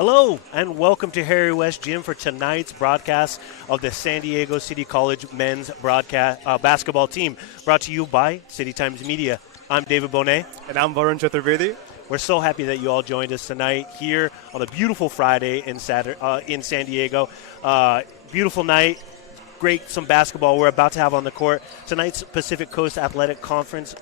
Hello, and welcome to Harry West Gym for tonight's broadcast of the San Diego City College men's basketball team, brought to you by City Times Media. I'm David Bohnet. And I'm Varun Chaturvedi. We're so happy that you all joined us tonight here on a beautiful Friday in San Diego. Beautiful night. Great, some basketball we're about to have on the court. Tonight's Pacific Coast Athletic Conference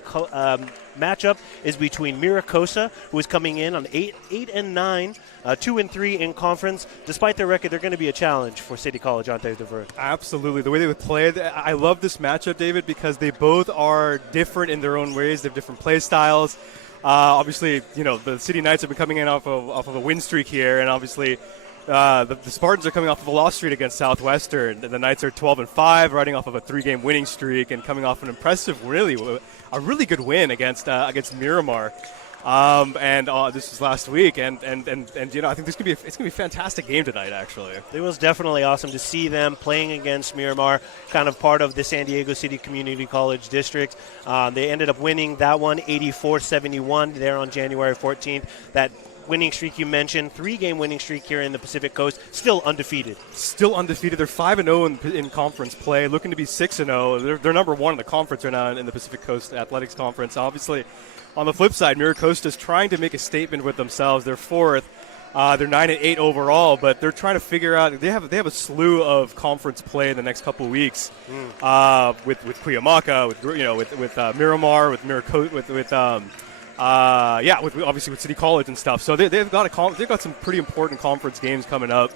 matchup is between MiraCosta, who is coming in on 8-9, 2-3 in conference. Despite their record, they're going to be a challenge for City College, aren't they, Varun? Absolutely. The way they would play, I love this matchup, David, because they both are different in their own ways. They have different play styles. Obviously, the City Knights have been coming in off of a win streak here, and obviously the Spartans are coming off of a loss streak against Southwestern. The Knights are 12-5, riding off of a 3-game winning streak and coming off an impressive, a really good win against Miramar. This was last week, and I think it's gonna be a fantastic game tonight. Actually, it was definitely awesome to see them playing against Miramar, kind of part of the San Diego City Community College District. They ended up winning that one, 84-71, there on January 14th. That winning streak you mentioned, 3-game winning streak here in the Pacific Coast, still undefeated. Still undefeated. They're 5-0 in conference play, looking to be 6-0. They're number one in the conference right now in the Pacific Coast Athletics Conference. Obviously, on the flip side, MiraCosta is trying to make a statement with themselves. They're fourth. They're 9-8 overall, but they're trying to figure out. They have a slew of conference play in the next couple of weeks with Cuyamaca, with Miramar, with MiraCosta, obviously with City College and stuff. So they've got some pretty important conference games coming up.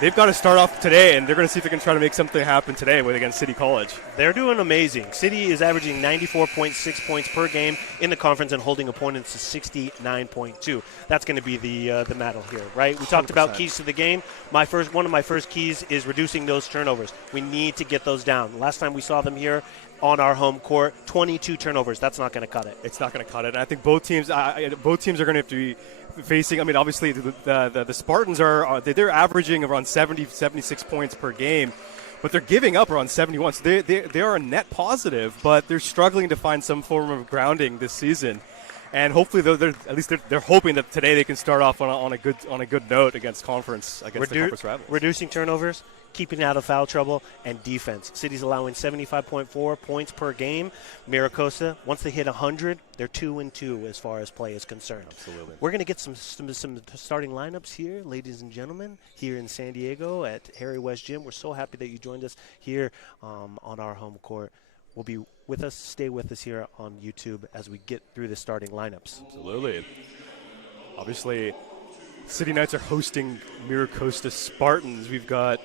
They've got to start off today, and they're going to see if they can try to make something happen today against City College. They're doing amazing. City is averaging 94.6 points per game in the conference and holding opponents to 69.2. That's going to be the battle here, right? We talked 100%. about keys to the game. One of my first keys is reducing those turnovers. We need to get those down. Last time we saw them here on our home court, 22 turnovers. That's not going to cut it. It's not going to cut it. And I think both teams are going to have to be facing. I mean, obviously the Spartans they're averaging around 76 points per game, but they're giving up around 71. So they are a net positive, but they're struggling to find some form of grounding this season. And hopefully, they're hoping that today they can start off on a good note against the conference rivals. Reducing turnovers, keeping out of foul trouble, and defense. City's allowing 75.4 points per game. MiraCosta, once they hit 100, they're 2-2 as far as play is concerned. Absolutely. We're going to get some starting lineups here, ladies and gentlemen, here in San Diego at Harry West Gym. We're so happy that you joined us here on our home court. Will be with us. Stay with us here on YouTube as we get through the starting lineups. Absolutely. Obviously, City Knights are hosting MiraCosta Spartans. We've got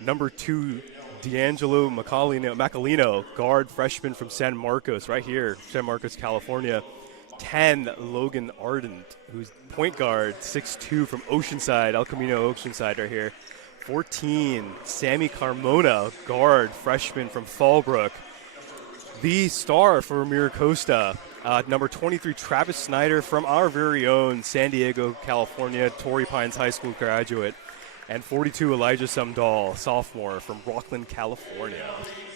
number 2, D'Angelo Macalino, guard freshman from San Marcos, right here, San Marcos, California. 10, Logan Ardent, who's point guard, 6'2", from Oceanside, El Camino Oceanside right here. 14, Sammy Carmona, guard freshman from Fallbrook. The star for MiraCosta, number 23, Travis Snyder from our very own San Diego, California, Torrey Pines High School graduate. And 42, Elijah Sumdahl, sophomore from Rockland, California.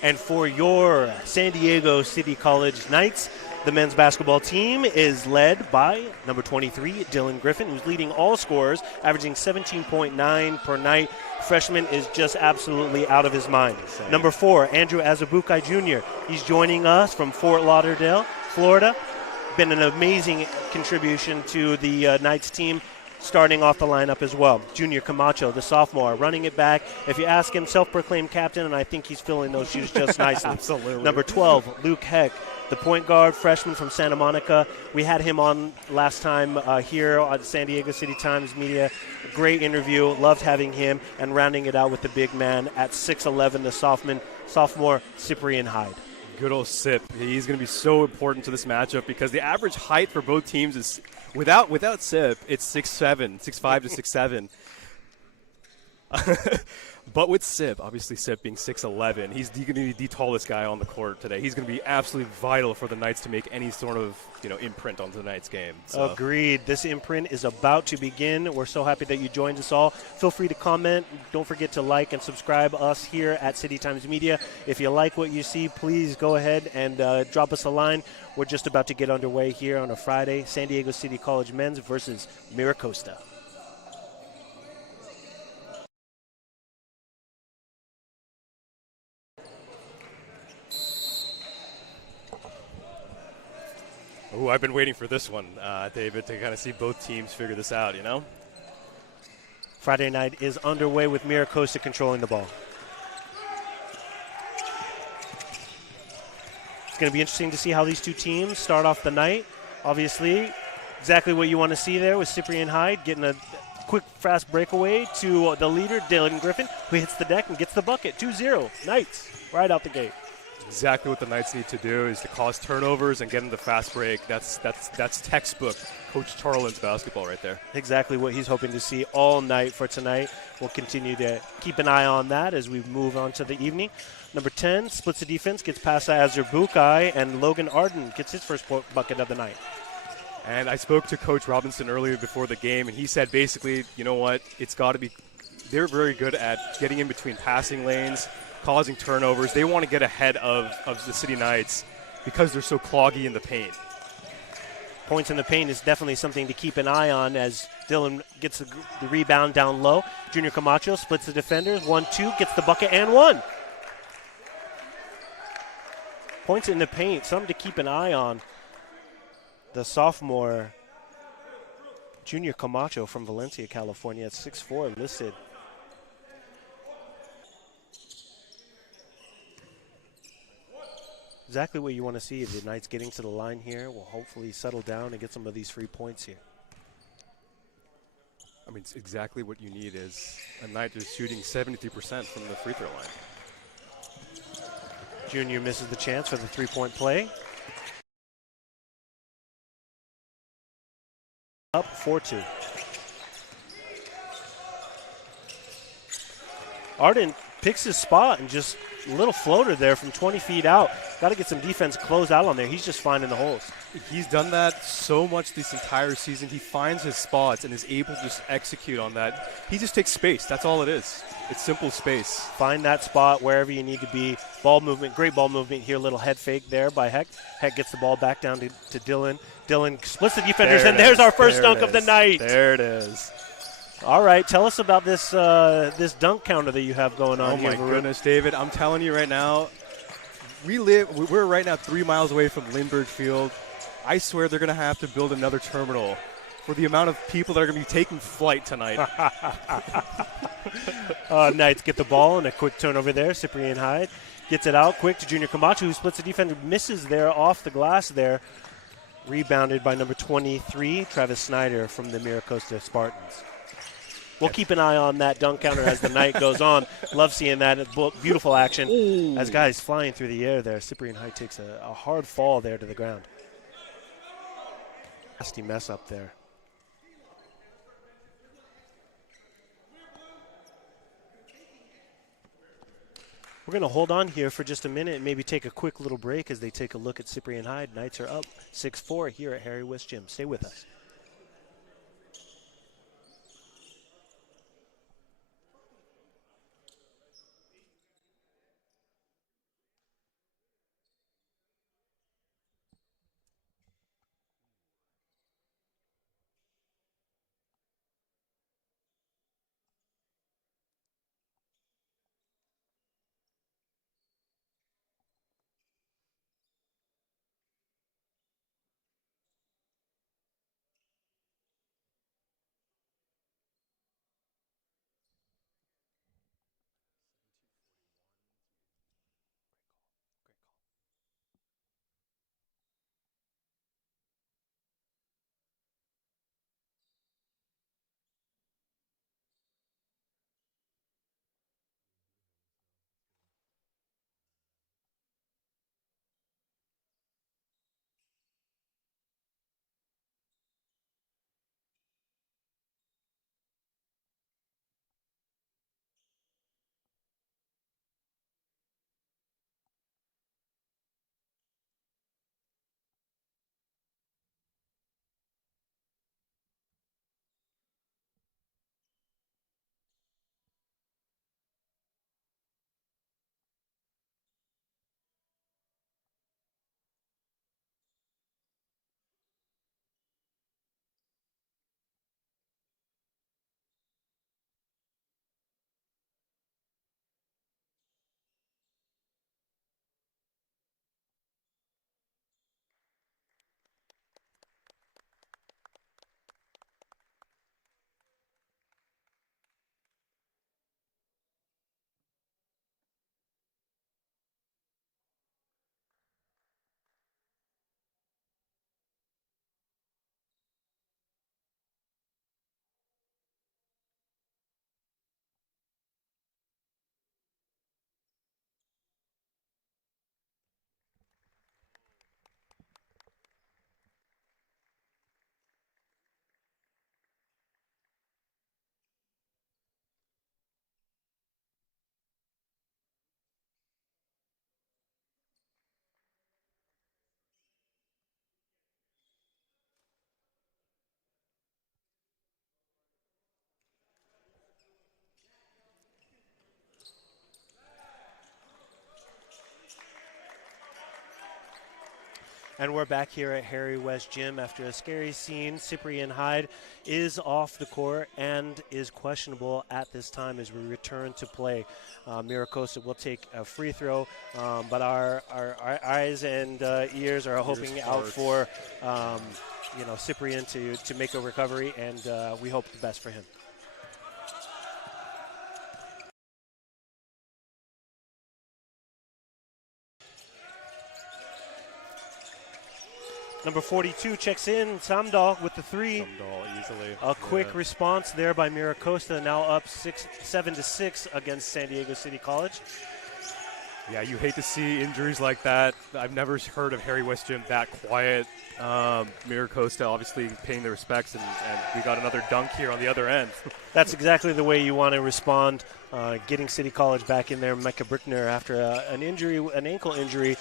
And for your San Diego City College Knights, the men's basketball team is led by number 23, Dylan Griffin, who's leading all scorers, averaging 17.9 per night. Freshman is just absolutely out of his mind. Same. Number 4, Andrew Azubukai Jr. He's joining us from Fort Lauderdale, Florida. Been an amazing contribution to the Knights team, starting off the lineup as well. Junior Camacho, the sophomore, running it back. If you ask him, self-proclaimed captain, and I think he's filling those shoes just nicely. Absolutely. Number 12, Luke Heck, the point guard, freshman from Santa Monica. We had him on last time here on San Diego City Times Media. Great interview. Loved having him. And rounding it out with the big man at 6'11", the sophomore, Cyprian Hyde. Good old Sip. He's going to be so important to this matchup because the average height for both teams is, without Sip, it's 6'5" to 6'7". But with Sip, obviously Sip being 6'11", he's going to be the tallest guy on the court today. He's going to be absolutely vital for the Knights to make any sort of imprint on tonight's game. So. Agreed. This imprint is about to begin. We're so happy that you joined us all. Feel free to comment. Don't forget to like and subscribe us here at City Times Media. If you like what you see, please go ahead and drop us a line. We're just about to get underway here on a Friday. San Diego City College men's versus MiraCosta. Oh, I've been waiting for this one, David, to kind of see both teams figure this out, you know? Friday night is underway with MiraCosta controlling the ball. It's going to be interesting to see how these two teams start off the night. Obviously, exactly what you want to see there with Cyprian Hyde getting a quick, fast breakaway to the leader, Dylan Griffin, who hits the deck and gets the bucket. 2-0, Knights, right out the gate. Exactly what the Knights need to do is to cause turnovers and get into the fast break. That's textbook Coach Charlin's basketball right there. Exactly what he's hoping to see all night for tonight. We'll continue to keep an eye on that as we move on to the evening. Number 10 splits the defense, gets past Azur Bukai, and Logan Arden gets his first bucket of the night. And I spoke to Coach Robinson earlier before the game, and he said basically, you know what, it's got to be – they're very good at getting in between passing lanes, causing turnovers. They want to get ahead of the City Knights because they're so cloggy in the paint. Points in the paint is definitely something to keep an eye on as Dylan gets the rebound down low. Junior Camacho splits the defenders, 1-2, gets the bucket and one. Points in the paint, something to keep an eye on. The sophomore Junior Camacho from Valencia, California, at 6'4", listed. Exactly what you want to see. The Knights getting to the line here will hopefully settle down and get some of these free points here. I mean, it's exactly what you need is a Knight who's shooting 73% from the free throw line. Junior misses the chance for the three-point play. Up 4-2. Arden picks his spot and just a little floater there from 20 feet out. Got to get some defense closed out on there. He's just finding the holes. He's done that so much this entire season. He finds his spots and is able to just execute on that. He just takes space. That's all it is. It's simple space. Find that spot wherever you need to be. Ball movement, great ball movement here. Little head fake there by Heck. Heck gets the ball back down to Dylan. Dylan splits the defenders, and there's our first dunk of the night. There it is. All right, tell us about this this dunk counter that you have going on here. Oh, my goodness, David. I'm telling you right now, we're right now 3 miles away from Lindbergh Field. I swear they're going to have to build another terminal for the amount of people that are going to be taking flight tonight. Knights get the ball and a quick turnover there. Cyprian Hyde gets it out quick to Junior Camacho, who splits the defender, misses there off the glass there. Rebounded by number 23, Travis Snyder from the MiraCosta Spartans. We'll keep an eye on that dunk counter as the night goes on. Love seeing that. Beautiful action. Ooh. As guys flying through the air there. Cyprian Hyde takes a hard fall there to the ground. Nasty mess up there. We're going to hold on here for just a minute and maybe take a quick little break as they take a look at Cyprian Hyde. Knights are up 6-4 here at Harry West Gym. Stay with us. And we're back here at Harry West Gym after a scary scene. Cyprian Hyde is off the court and is questionable at this time as we return to play. MiraCosta will take a free throw, but our eyes and ears are hoping out for Cyprian to make a recovery, and we hope the best for him. Number 42 checks in, Samdal with the three. Samdal easily. A quick response there by MiraCosta, now up 7-6 against San Diego City College. Yeah, you hate to see injuries like that. I've never heard of Harry West Gym that quiet. MiraCosta obviously paying the respects, and we got another dunk here on the other end. That's exactly the way you want to respond, getting City College back in there. Micah Brickner, after an ankle injury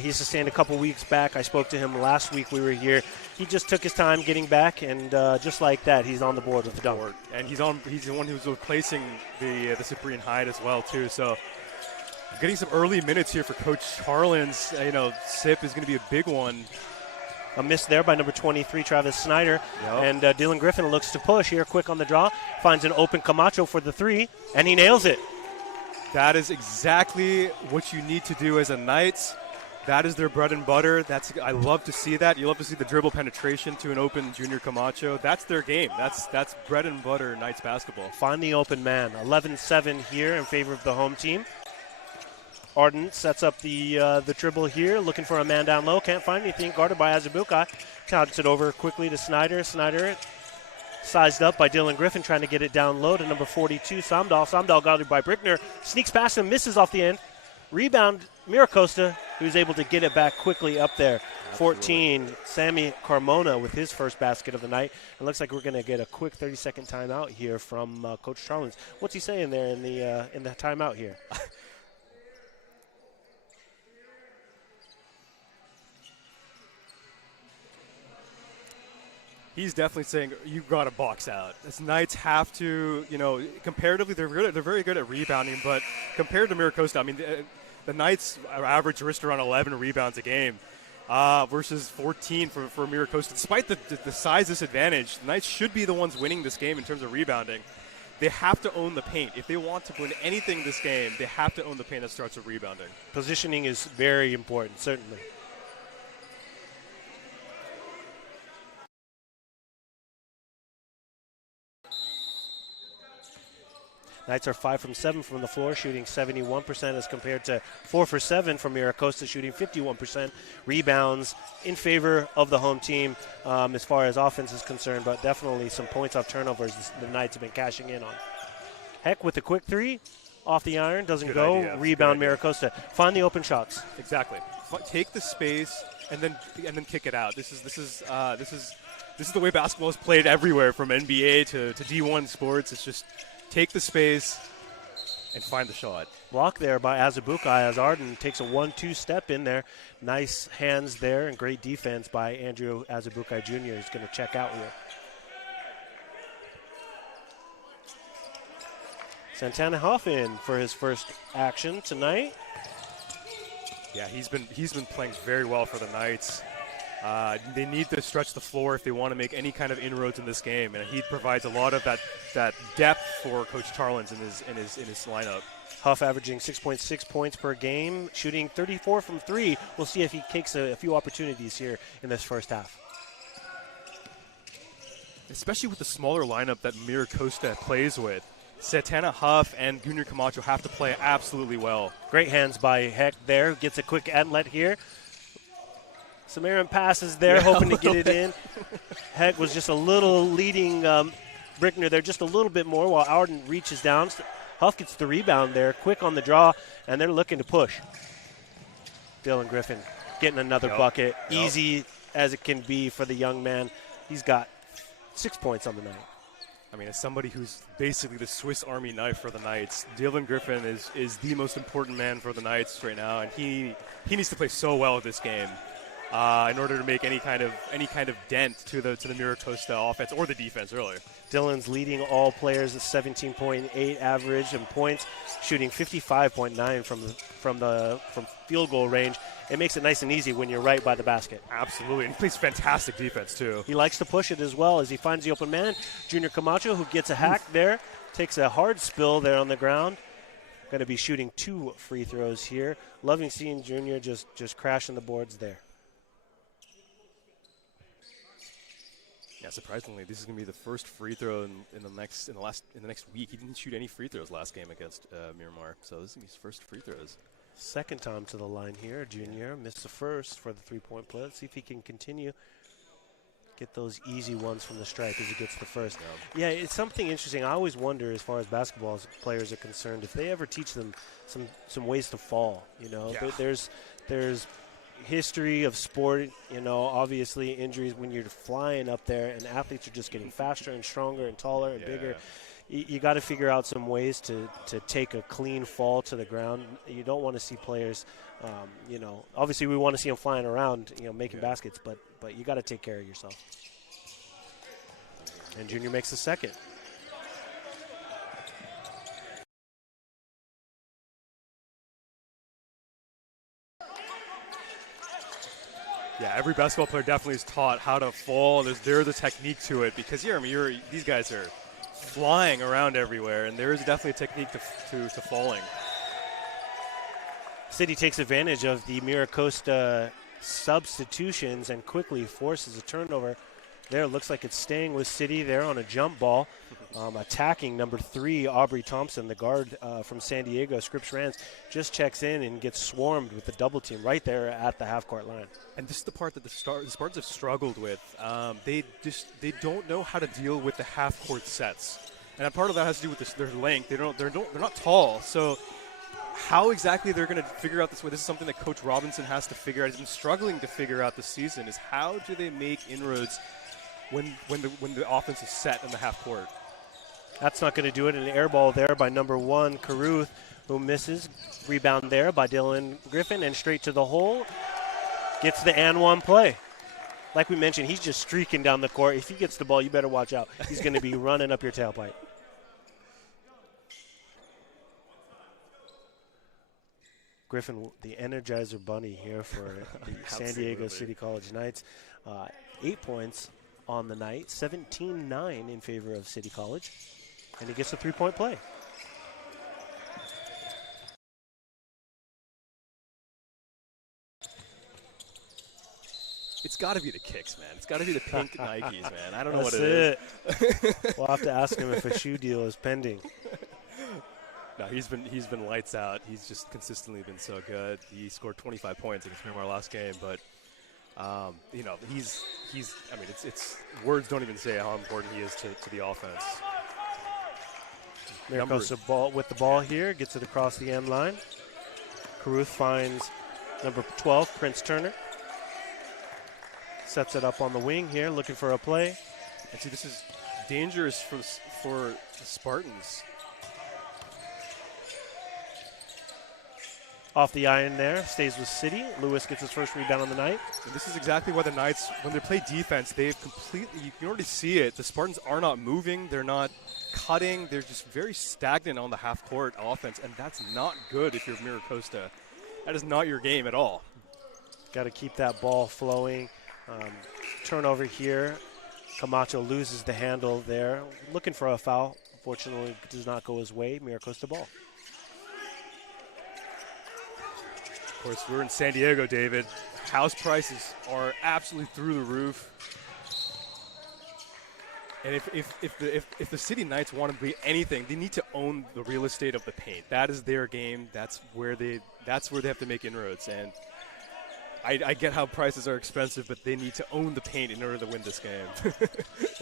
he sustained a couple weeks back. I spoke to him last week. We were here. He just took his time getting back, and just like that, he's on the board with the dunk. And he's the one who's replacing the Cyprian Hyde as well too. So getting some early minutes here for Coach Harlan's. Sip is going to be a big one. A miss there by number 23, Travis Snyder. Yep. And Dylan Griffin looks to push here, quick on the draw. Finds an open Camacho for the three, and he nails it. That is exactly what you need to do as a Knights. That is their bread and butter. I love to see that. You love to see the dribble penetration to an open junior Camacho. That's their game. That's bread and butter Knights basketball. Find the open man. 11-7 here in favor of the home team. Arden sets up the dribble here, looking for a man down low. Can't find anything. Guarded by Azubukai. Counts it over quickly to Snyder. Snyder sized up by Dylan Griffin, trying to get it down low to number 42, Samdal. Samdal guarded by Brickner. Sneaks past him, misses off the end. Rebound, MiraCosta, who's able to get it back quickly up there. Absolutely. 14, Sammy Carmona with his first basket of the night. It looks like we're going to get a quick 30-second timeout here from Coach Charlins. What's he saying there in the timeout here? He's definitely saying you've got to box out. As Knights have to, comparatively they're very good at rebounding, but compared to MiraCosta, I mean, the Knights average just around 11 rebounds a game versus 14 for MiraCosta. Despite the size disadvantage, the Knights should be the ones winning this game in terms of rebounding. They have to own the paint. If they want to win anything this game, they have to own the paint that starts with rebounding. Positioning is very important, certainly. Knights are 5 from 7 from the floor, shooting 71% as compared to 4 for 7 from MiraCosta, shooting 51%. Rebounds in favor of the home team as far as offense is concerned, but definitely some points off turnovers the Knights have been cashing in on. Heck with a quick three off the iron, doesn't go. Idea. Rebound MiraCosta. Find the open shots. Exactly. Take the space and then kick it out. This is the way basketball is played everywhere, from NBA to D1 sports. It's just take the space and find the shot. Block there by Azubukai as Arden takes a 1-2 step in there. Nice hands there and great defense by Andrew Azubukai Jr. He's going to check out here. Santana Huff in for his first action tonight. Yeah, he's been playing very well for the Knights. They need to stretch the floor if they want to make any kind of inroads in this game, and he provides a lot of that depth for Coach Charlins in his lineup. Huff averaging 6.6 points per game, shooting 34 from 3. We'll see if he takes a few opportunities here in this first half. Especially with the smaller lineup that MiraCosta plays with, Santana Huff and Junior Camacho have to play absolutely well. Great hands by Heck there. Gets a quick outlet here. Samarin passes there, hoping to get it in. Heck was just a little leading Brickner there, just a little bit more, while Arden reaches down. Huff gets the rebound there, quick on the draw, and they're looking to push. Dylan Griffin getting another bucket. Easy as it can be for the young man. He's got 6 points on the night. I mean, as somebody who's basically the Swiss Army knife for the Knights, Dylan Griffin is the most important man for the Knights right now, and he needs to play so well this game. in order to make any kind of dent to the MiraCosta offense or the defense really. Dylan's leading all players at 17.8 average in points, shooting 55.9 from field goal range. It makes it nice and easy when you're right by the basket. Absolutely, and he plays fantastic defense too. He likes to push it as well as he finds the open man. Junior Camacho, who gets a hack there, takes a hard spill there on the ground. Going to be shooting 2 free throws here. Loving seeing Junior just crashing the boards there. Yeah, surprisingly, this is going to be the first free throw in the next week. He didn't shoot any free throws last game against Miramar, so this is going to be his first free throws. Second time to the line here. Junior missed the first for the three-point play. Let's see if he can continue. Get those easy ones from the stripe as he gets the first. Yeah, it's something interesting. I always wonder, as far as basketball players are concerned, if they ever teach them some ways to fall. You know, there's history of sport. You know, obviously injuries when you're flying up there, and athletes are just getting faster and stronger and taller and bigger. You got to figure out some ways to take a clean fall to the ground. You don't want to see players, you know, obviously we want to see them flying around, you know, making baskets, but you got to take care of yourself. And Junior makes the second. Yeah, every basketball player definitely is taught how to fall. There's a technique to it because these guys are flying around everywhere, and there is definitely a technique to falling. City takes advantage of the MiraCosta substitutions and quickly forces a turnover. There, looks like it's staying with City there on a jump ball. Attacking number 3, Aubrey Thompson, the guard from San Diego, Scripps Rams, just checks in and gets swarmed with the double team right there at the half-court line. And this is the part that the Spartans have struggled with. They don't know how to deal with the half-court sets, and a part of that has to do with their length. They're not tall, so how exactly they're going to figure out this way? This is something that Coach Robinson has to figure out. He's been struggling to figure out this season. Is how do they make inroads when the offense is set in the half-court? That's not going to do it. An air ball there by number 1, Caruth, who misses. Rebound there by Dylan Griffin, and straight to the hole. Gets the and one play. Like we mentioned, he's just streaking down the court. If he gets the ball, you better watch out. He's going to be running up your tailpipe. Griffin, the Energizer Bunny here for the San Diego City College Knights. 8 points on the night, 17-9 in favor of City College. And he gets a 3-point play. It's got to be the kicks, man. It's got to be the pink Nikes, man. I don't know what it is. We'll have to ask him if a shoe deal is pending. No, he's been lights out. He's just consistently been so good. He scored 25 points against Miramar last game, but you know, he's. I mean, it's words don't even say how important he is to the offense. MiraCosta ball with the ball here, gets it across the end line. Caruth finds number 12, Prince Turner. Sets it up on the wing here, looking for a play. And see, this is dangerous for the Spartans. Off the iron there, stays with City. Lewis gets his first rebound on the night. And this is exactly why the Knights, when they play defense, they've completely, you can already see it. The Spartans are not moving. They're not cutting. They're just very stagnant on the half-court offense, and that's not good if you're MiraCosta. That is not your game at all. Got to keep that ball flowing. Turnover here. Camacho loses the handle there. Looking for a foul. Unfortunately, does not go his way. MiraCosta ball. Of course, we're in San Diego, David. House prices are absolutely through the roof. And if the City Knights want to be anything, they need to own the real estate of the paint. That is their game. That's where they have to make inroads. And I get how prices are expensive, but they need to own the paint in order to win this game.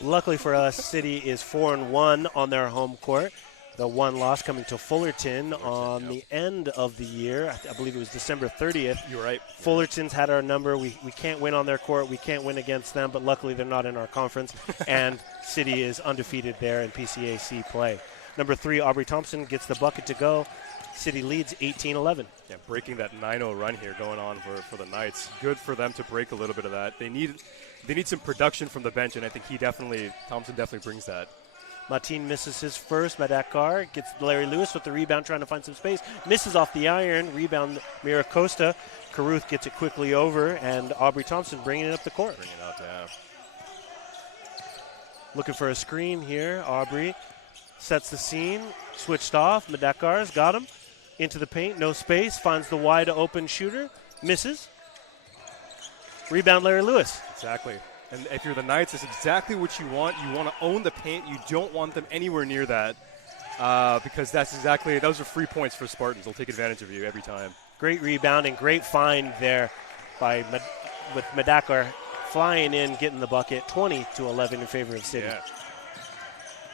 Luckily for us, City is 4-1 on their home court. The one loss coming to Fullerton on the end of the year. I believe it was December 30th. You're right. Fullerton's had our number. We can't win on their court. We can't win against them, but luckily they're not in our conference. And City is undefeated there in PCAC play. Number 3, Aubrey Thompson gets the bucket to go. City leads 18-11. Yeah, breaking that 9-0 run here going on for the Knights. Good for them to break a little bit of that. They need some production from the bench, and I think Thompson definitely brings that. Martin misses his first. Madakar gets Larry Lewis with the rebound, trying to find some space. Misses off the iron. Rebound, MiraCosta. Caruth gets it quickly over, and Aubrey Thompson bringing it up the court. Bring it out, yeah. Looking for a screen here. Aubrey sets the scene. Switched off. Madakar's got him. Into the paint. No space. Finds the wide open shooter. Misses. Rebound, Larry Lewis. Exactly. And if you're the Knights, that's exactly what you want. You want to own the paint. You don't want them anywhere near that because those are free points for Spartans. They'll take advantage of you every time. Great rebound and great find there with Madakar flying in, getting the bucket. 20-11 in favor of City. Yeah.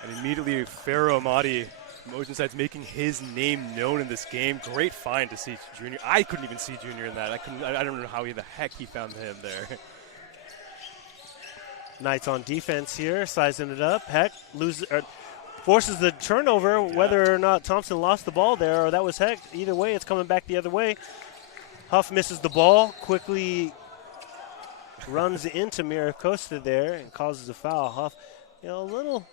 And immediately Pharaoh Amadi, Oceanside's making his name known in this game. Great find to see Junior. I couldn't even see Junior in that. I don't know how the heck he found him there. Knights on defense here, sizing it up. Heck forces the turnover, whether or not Thompson lost the ball there or that was Heck. Either way, it's coming back the other way. Huff misses the ball, quickly runs into MiraCosta there and causes a foul. Huff, a little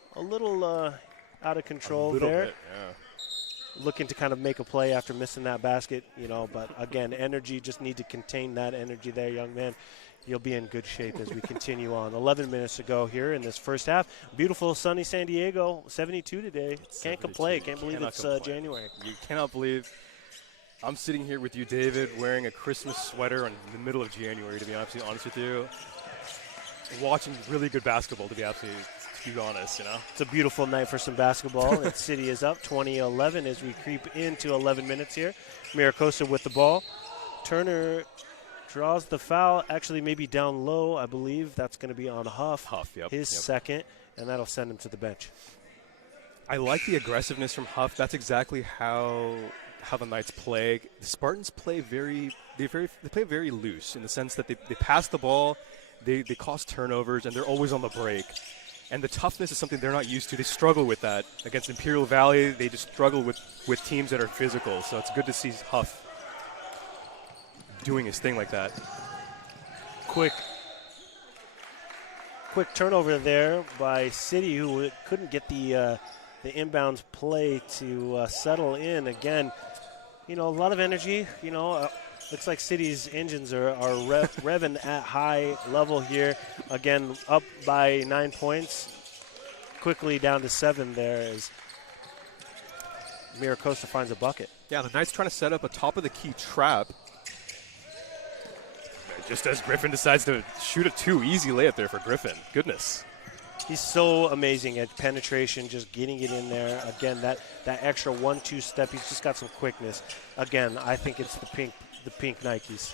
out of control there. Bit, yeah. Looking to kind of make a play after missing that basket, but again, energy, just need to contain that energy there, young man. You'll be in good shape as we continue on. 11 minutes to go here in this first half. Beautiful sunny San Diego, 72 today. Can't complain. Can't believe it's January. You cannot believe I'm sitting here with you, David, wearing a Christmas sweater in the middle of January, to be absolutely honest with you. Watching really good basketball, to be honest, It's a beautiful night for some basketball. And City is up 20-11 as we creep into 11 minutes here. MiraCosta with the ball. Turner draws the foul, actually maybe down low, I believe. That's going to be on Huff. His second, and that'll send him to the bench. I like the aggressiveness from Huff. That's exactly how the Knights play. The Spartans play very loose in the sense that they pass the ball, they cause turnovers, and they're always on the break. And the toughness is something they're not used to. They struggle with that. Against Imperial Valley, they just struggle with teams that are physical. So it's good to see Huff doing his thing like that. Quick turnover there by City, who couldn't get the inbounds play to settle in. Again, a lot of energy. Looks like City's engines are revving at high level here. Again, up by 9 points. Quickly down to 7 there as MiraCosta finds a bucket. Yeah, the Knights trying to set up a top-of-the-key trap. Just as Griffin decides to shoot a 2, easy layup there for Griffin. Goodness. He's so amazing at penetration, just getting it in there. Again, that extra 1-2 step, he's just got some quickness. Again, I think it's the pink Nikes.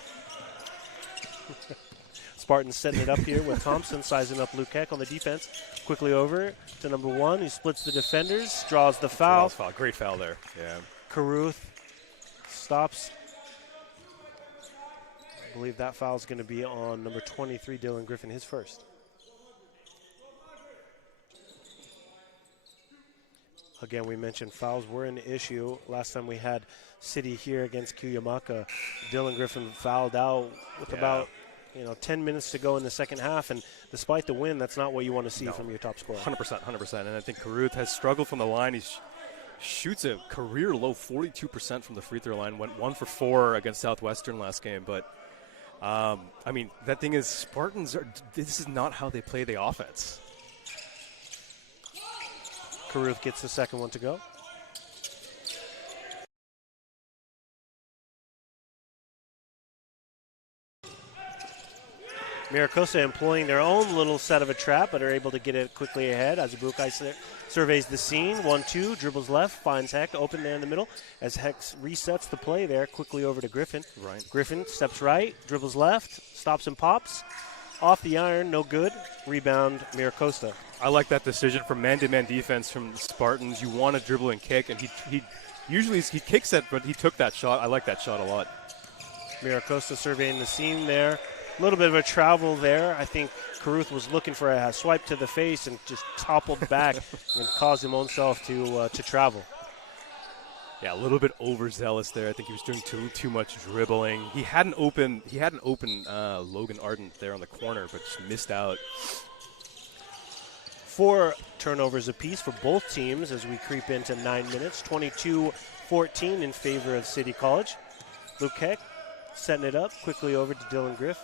Spartans setting it up here with Thompson sizing up Luke Heck on the defense. Quickly over to number 1, who splits the defenders, draws the foul. Great foul there. Yeah. Caruth stops. I believe that foul is going to be on number 23, Dylan Griffin, his first. Again, we mentioned fouls were an issue. Last time we had City here against Cuyamaca, Dylan Griffin fouled out with about 10 minutes to go in the second half, and despite the win, that's not what you want to see from your top scorer. 100%. And I think Caruth has struggled from the line. He shoots a career low 42% from the free throw line, went 1 for 4 against Southwestern last game, but that thing is, Spartans this is not how they play the offense. Caruth gets the second one to go. MiraCosta employing their own little set of a trap, but are able to get it quickly ahead. Azubukai surveys the scene. 1-2, dribbles left, finds Heck open there in the middle as Heck resets the play there quickly over to Griffin. Right. Griffin steps right, dribbles left, stops and pops. Off the iron, no good. Rebound, MiraCosta. I like that decision from man-to-man defense from the Spartans. You want to dribble and kick, and he usually kicks it, but he took that shot. I like that shot a lot. MiraCosta surveying the scene there. A little bit of a travel there. I think Caruth was looking for a swipe to the face and just toppled back and caused him own self to travel. Yeah, a little bit overzealous there. I think he was doing too much dribbling. He had an open Logan Ardent there on the corner, but just missed out. 4 turnovers apiece for both teams as we creep into 9 minutes. 22-14 in favor of City College. Luke Heck setting it up quickly over to Dylan Griff.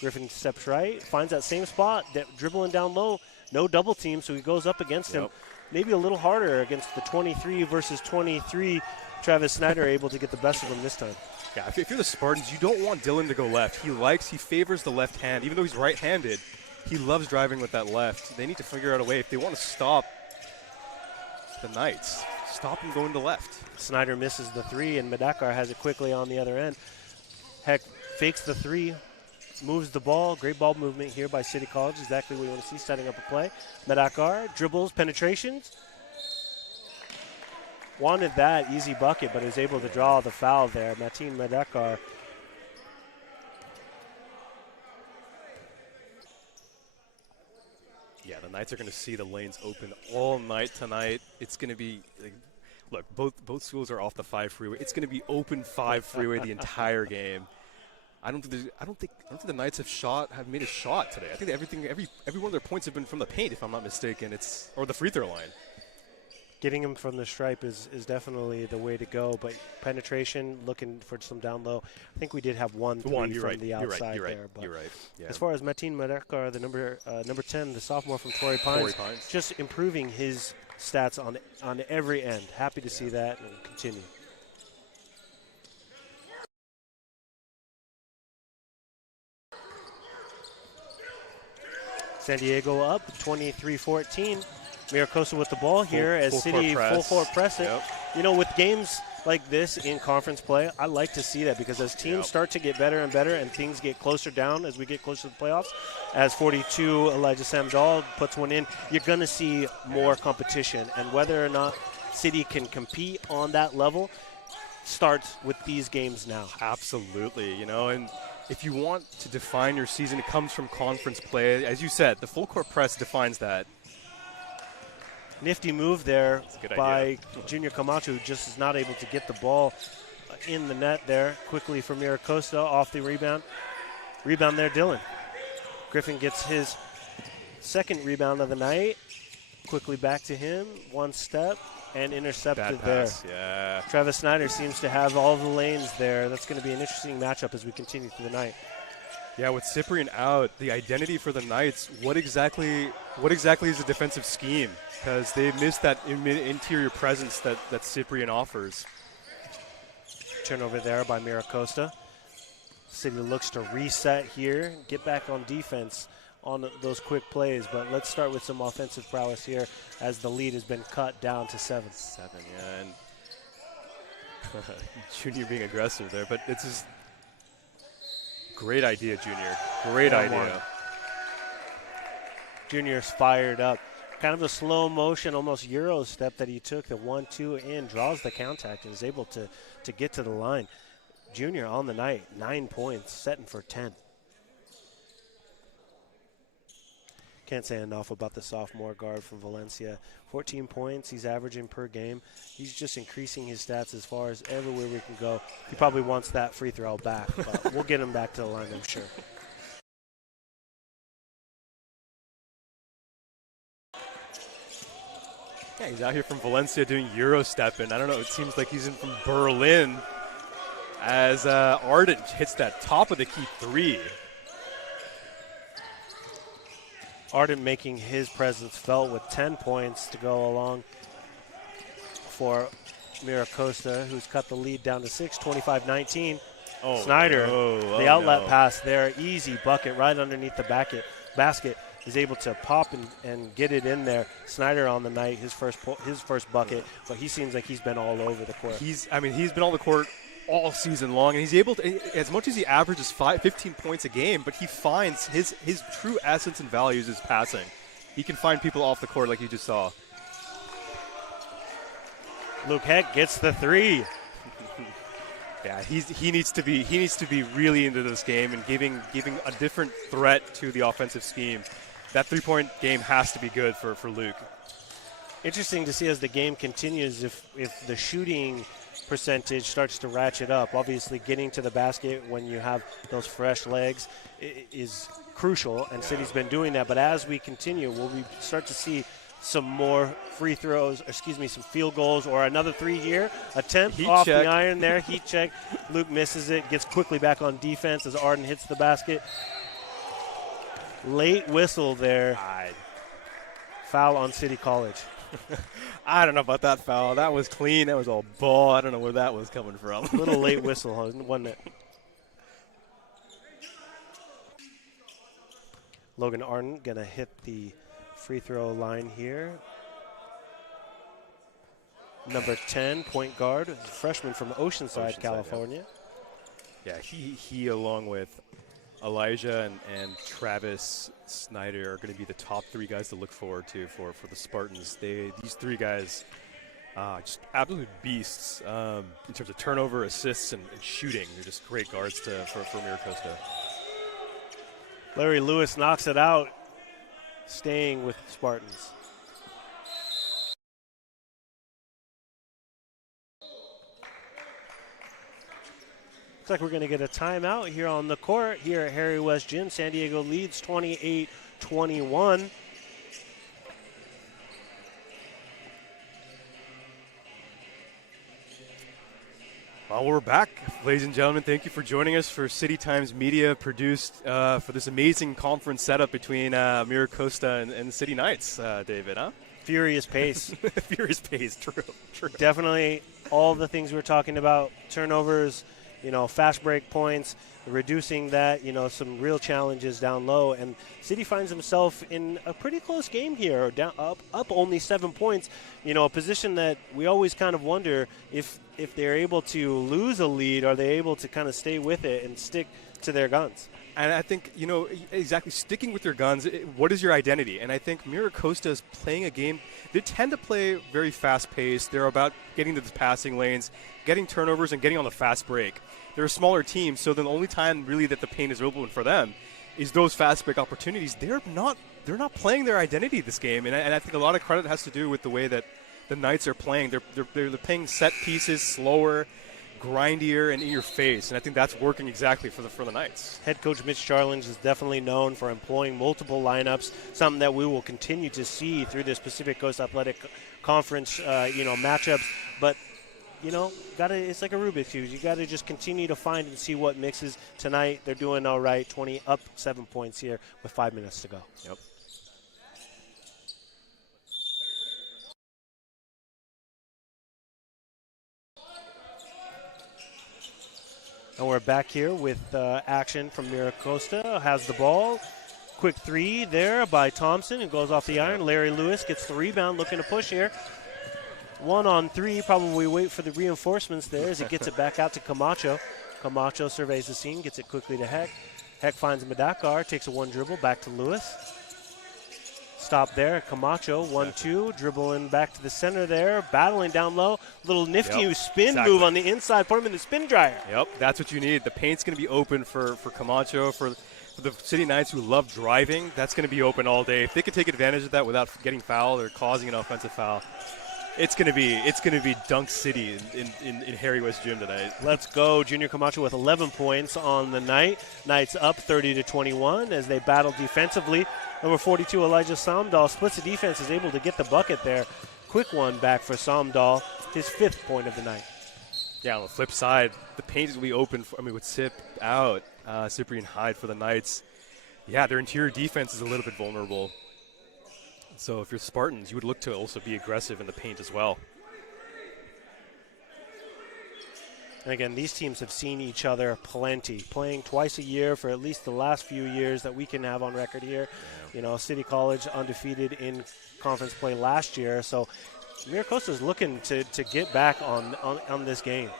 Griffin steps right, finds that same spot, dribbling down low. No double team, so he goes up against him. Maybe a little harder against the 23 versus 23. Travis Snyder able to get the best of him this time. Yeah, if you're the Spartans, you don't want Dylan to go left. He favors the left hand. Even though he's right-handed, he loves driving with that left. They need to figure out a way. If they want to stop the Knights, stop him going to left. Snyder misses the 3, and Madakar has it quickly on the other end. Heck fakes the 3, moves the ball. Great ball movement here by City College. Exactly what you want to see, setting up a play. Madakar dribbles, penetrations. Wanted that easy bucket, but is able to draw the foul there. Mateen Madakar. Yeah, the Knights are going to see the lanes open all night tonight. It's going to be, look, both schools are off the 5 freeway. It's going to be open 5 freeway the entire game. I don't think the Knights have made a shot today. I think every one of their points have been from the paint, if I'm not mistaken. Or the free throw line. Getting him from the stripe is definitely the way to go, but penetration, looking for some down low. I think we did have one from the outside there. But you're right. Yeah. As far as Mateen Madakar, the number 10, the sophomore from Torrey Pines, just improving his stats on every end. Happy to see that and continue. San Diego up 23-14. MiraCosta with the ball here as City full court press it. Yep. You know, with games like this in conference play, I like to see that because as teams start to get better and better and things get closer down as we get closer to the playoffs, as 42 Elijah Samdal puts one in, you're going to see more competition. And whether or not City can compete on that level starts with these games now. Absolutely, and if you want to define your season, it comes from conference play. As you said, the full court press defines that. Nifty move there by Junior Camacho, who just is not able to get the ball in the net there. Quickly for MiraCosta off the rebound. Rebound there, Dylan. Griffin gets his second rebound of the night. Quickly back to him, one step, and intercepted there. Yeah. Travis Snyder seems to have all the lanes there. That's going to be an interesting matchup as we continue through the night. Yeah, with Cyprian out, the identity for the Knights, what exactly is the defensive scheme? Because they missed that interior presence that Cyprian offers. Turnover there by MiraCosta. City looks to reset here, get back on defense on those quick plays, but let's start with some offensive prowess here as the lead has been cut down to 7. Yeah, and Junior being aggressive there, but it's just great idea, Junior. Great idea. Junior's fired up. Kind of a slow motion, almost Euro step that he took, the 1-2 in, draws the contact and is able to get to the line. Junior on the night, 9 points, setting for 10. Can't say enough about the sophomore guard from Valencia. 14 points he's averaging per game. He's just increasing his stats as far as everywhere we can go. He probably wants that free throw back, but we'll get him back to the line, I'm sure. Yeah, he's out here from Valencia doing Euro stepping. I don't know, it seems like he's in from Berlin as Ardent hits that top of the key 3. Ardent making his presence felt with 10 points to go along for MiraCosta, who's cut the lead down to 6, 25-19. Snyder, the outlet pass there, easy bucket right underneath the basket, is able to pop and get it in there. Snyder on the night, his first bucket, but he seems like he's been all over the court. He's been on the court all season long, and he's able to, as much as he averages 15 points a game, but he finds his true essence and values is passing. He can find people off the court like you just saw. Luke Heck gets the 3. Yeah, he needs to be really into this game and giving a different threat to the offensive scheme. That 3-point game has to be good for Luke. Interesting to see as the game continues if the shooting percentage starts to ratchet up. Obviously, getting to the basket when you have those fresh legs is crucial, and City's been doing that. But as we continue, will we start to see some more free throws, some field goals, or another three here? Attempt Heat off check. the iron there, heat check. Luke misses it, gets quickly back on defense as Arden hits the basket. Late whistle there. Foul on City College. I don't know about that foul. That was clean. That was all ball. I don't know where that was coming from. Little late whistle, wasn't it? Logan Arden going to hit the free throw line here. Number 10, point guard, freshman from Oceanside, California. Yeah, he along with Elijah and Travis Snyder are going to be the top three guys to look forward to for the Spartans. These three guys, just absolute beasts in terms of turnover, assists, and shooting. They're just great guards for MiraCosta. Larry Lewis knocks it out, staying with the Spartans. Looks like we're going to get a timeout here on the court here at Harry West Gym. San Diego leads 28-21. Well, we're back, ladies and gentlemen. Thank you for joining us for City Times Media, produced for this amazing conference setup between MiraCosta and the City Knights, David, huh? Furious pace. Furious pace, true. Definitely all the things we were talking about, turnovers, fast break points, reducing that, some real challenges down low. And City finds himself in a pretty close game here, down up only 7 points. A position that we always kind of wonder if they're able to lose a lead, are they able to kind of stay with it and stick to their guns? And I think, exactly, sticking with your guns, what is your identity? And I think MiraCosta is playing a game. They tend to play very fast-paced. They're about getting to the passing lanes, getting turnovers, and getting on the fast break. They're a smaller team, so the only time really that the paint is open for them is those fast break opportunities. They're not playing their identity this game, and I think a lot of credit has to do with the way that the Knights are playing. They're playing set pieces, slower, grindier, and in your face, and I think that's working exactly for the Knights. Head coach Mitch Charlins is definitely known for employing multiple lineups, something that we will continue to see through this Pacific Coast Athletic Conference, matchups. But it's like a Rubik's Cube. You got to just continue to find and see what mixes. Tonight they're doing all right. 20 up 7 points here with 5 minutes to go. Yep. And we're back here with action from MiraCosta. Has the ball. Quick three there by Thompson. It goes off the iron. Larry Lewis gets the rebound, looking to push here. 1 on 3. Probably wait for the reinforcements there as it gets it back out to Camacho. Camacho surveys the scene, gets it quickly to Heck. Heck finds Madakar, takes a one dribble back to Lewis. Stop there. Camacho, 1-2, dribbling back to the center there, battling down low. Little nifty spin move on the inside, put him in the spin dryer. Yep, that's what you need. The paint's going to be open for Camacho, for the City Knights who love driving. That's going to be open all day. If they could take advantage of that without getting fouled or causing an offensive foul, it's going to be Dunk City in Harry West Gym tonight. Let's go. Junior Camacho with 11 points on the night. Knights up 30-21 as they battle defensively. Number 42, Elijah Somdahl, splits the defense, is able to get the bucket there. Quick one back for Somdahl, his 5th point of the night. Yeah, on the flip side, the paint is going to be open with Sip out, Cyprian Hyde for the Knights. Yeah, their interior defense is a little bit vulnerable. So if you're Spartans, you would look to also be aggressive in the paint as well. And again, these teams have seen each other plenty, playing twice a year for at least the last few years that we can have on record here. City College undefeated in conference play last year. So MiraCosta is looking to get back on this game.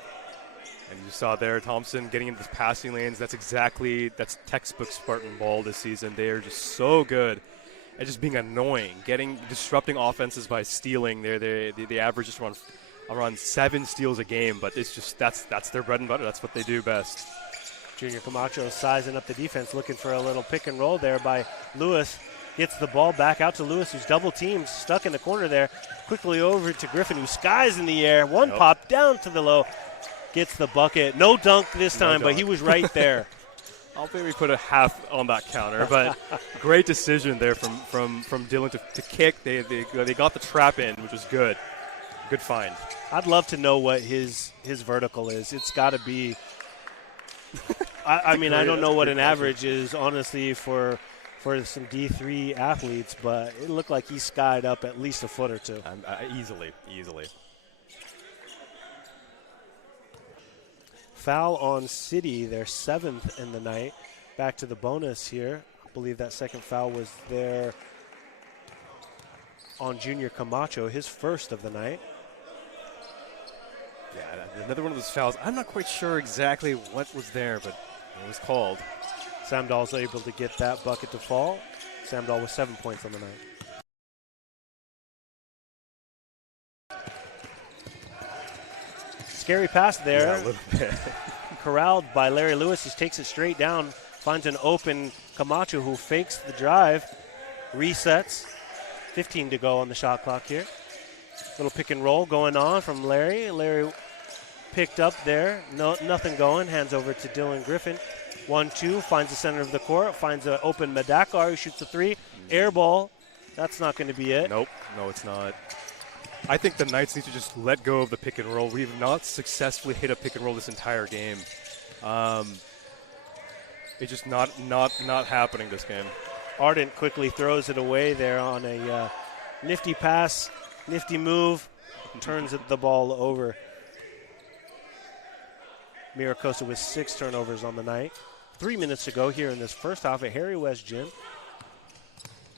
And you saw there Thompson getting into the passing lanes. That's textbook Spartan ball this season. They are just so good at just being annoying, disrupting offenses by stealing. They average just around 7 steals a game, but it's just that's their bread and butter. That's what they do best. Junior Camacho sizing up the defense, looking for a little pick and roll there by Lewis. Gets the ball back out to Lewis, who's double teamed, stuck in the corner there. Quickly over to Griffin, who skies in the air. One pop down to the low. Gets the bucket. No dunk this time, but he was right there. I don't think we put a half on that counter, but great decision there from Dylan to kick. They got the trap in, which was good. Good find. I'd love to know what his vertical is. It's got to be I mean, I don't know what an average is, honestly, for some D3 athletes, but it looked like he skied up at least a foot or two. Easily. Foul on City, their 7th in the night. Back to the bonus here. I believe that second foul was there on Junior Camacho, his first of the night. Yeah, another one of those fouls. I'm not quite sure exactly what was there, but it was called. Samdal's able to get that bucket to fall. Samdal with 7 points on the night. Scary pass there. Yeah, a little bit. Corralled by Larry Lewis. He takes it straight down, finds an open Camacho who fakes the drive, resets. 15 to go on the shot clock here. Little pick and roll going on from Larry. Larry picked up there. Nothing going. Hands over to Dylan Griffin. 1-2, finds the center of the court, finds an open Madakar who shoots a three. Air ball. That's not going to be it. Nope. No, it's not. I think the Knights need to just let go of the pick and roll. We've not successfully hit a pick and roll this entire game. It's just not happening this game. Ardent quickly throws it away there on a nifty pass, nifty move, turns the ball over. MiraCosta with 6 turnovers on the night. 3 minutes to go here in this first half at Harry West Gym.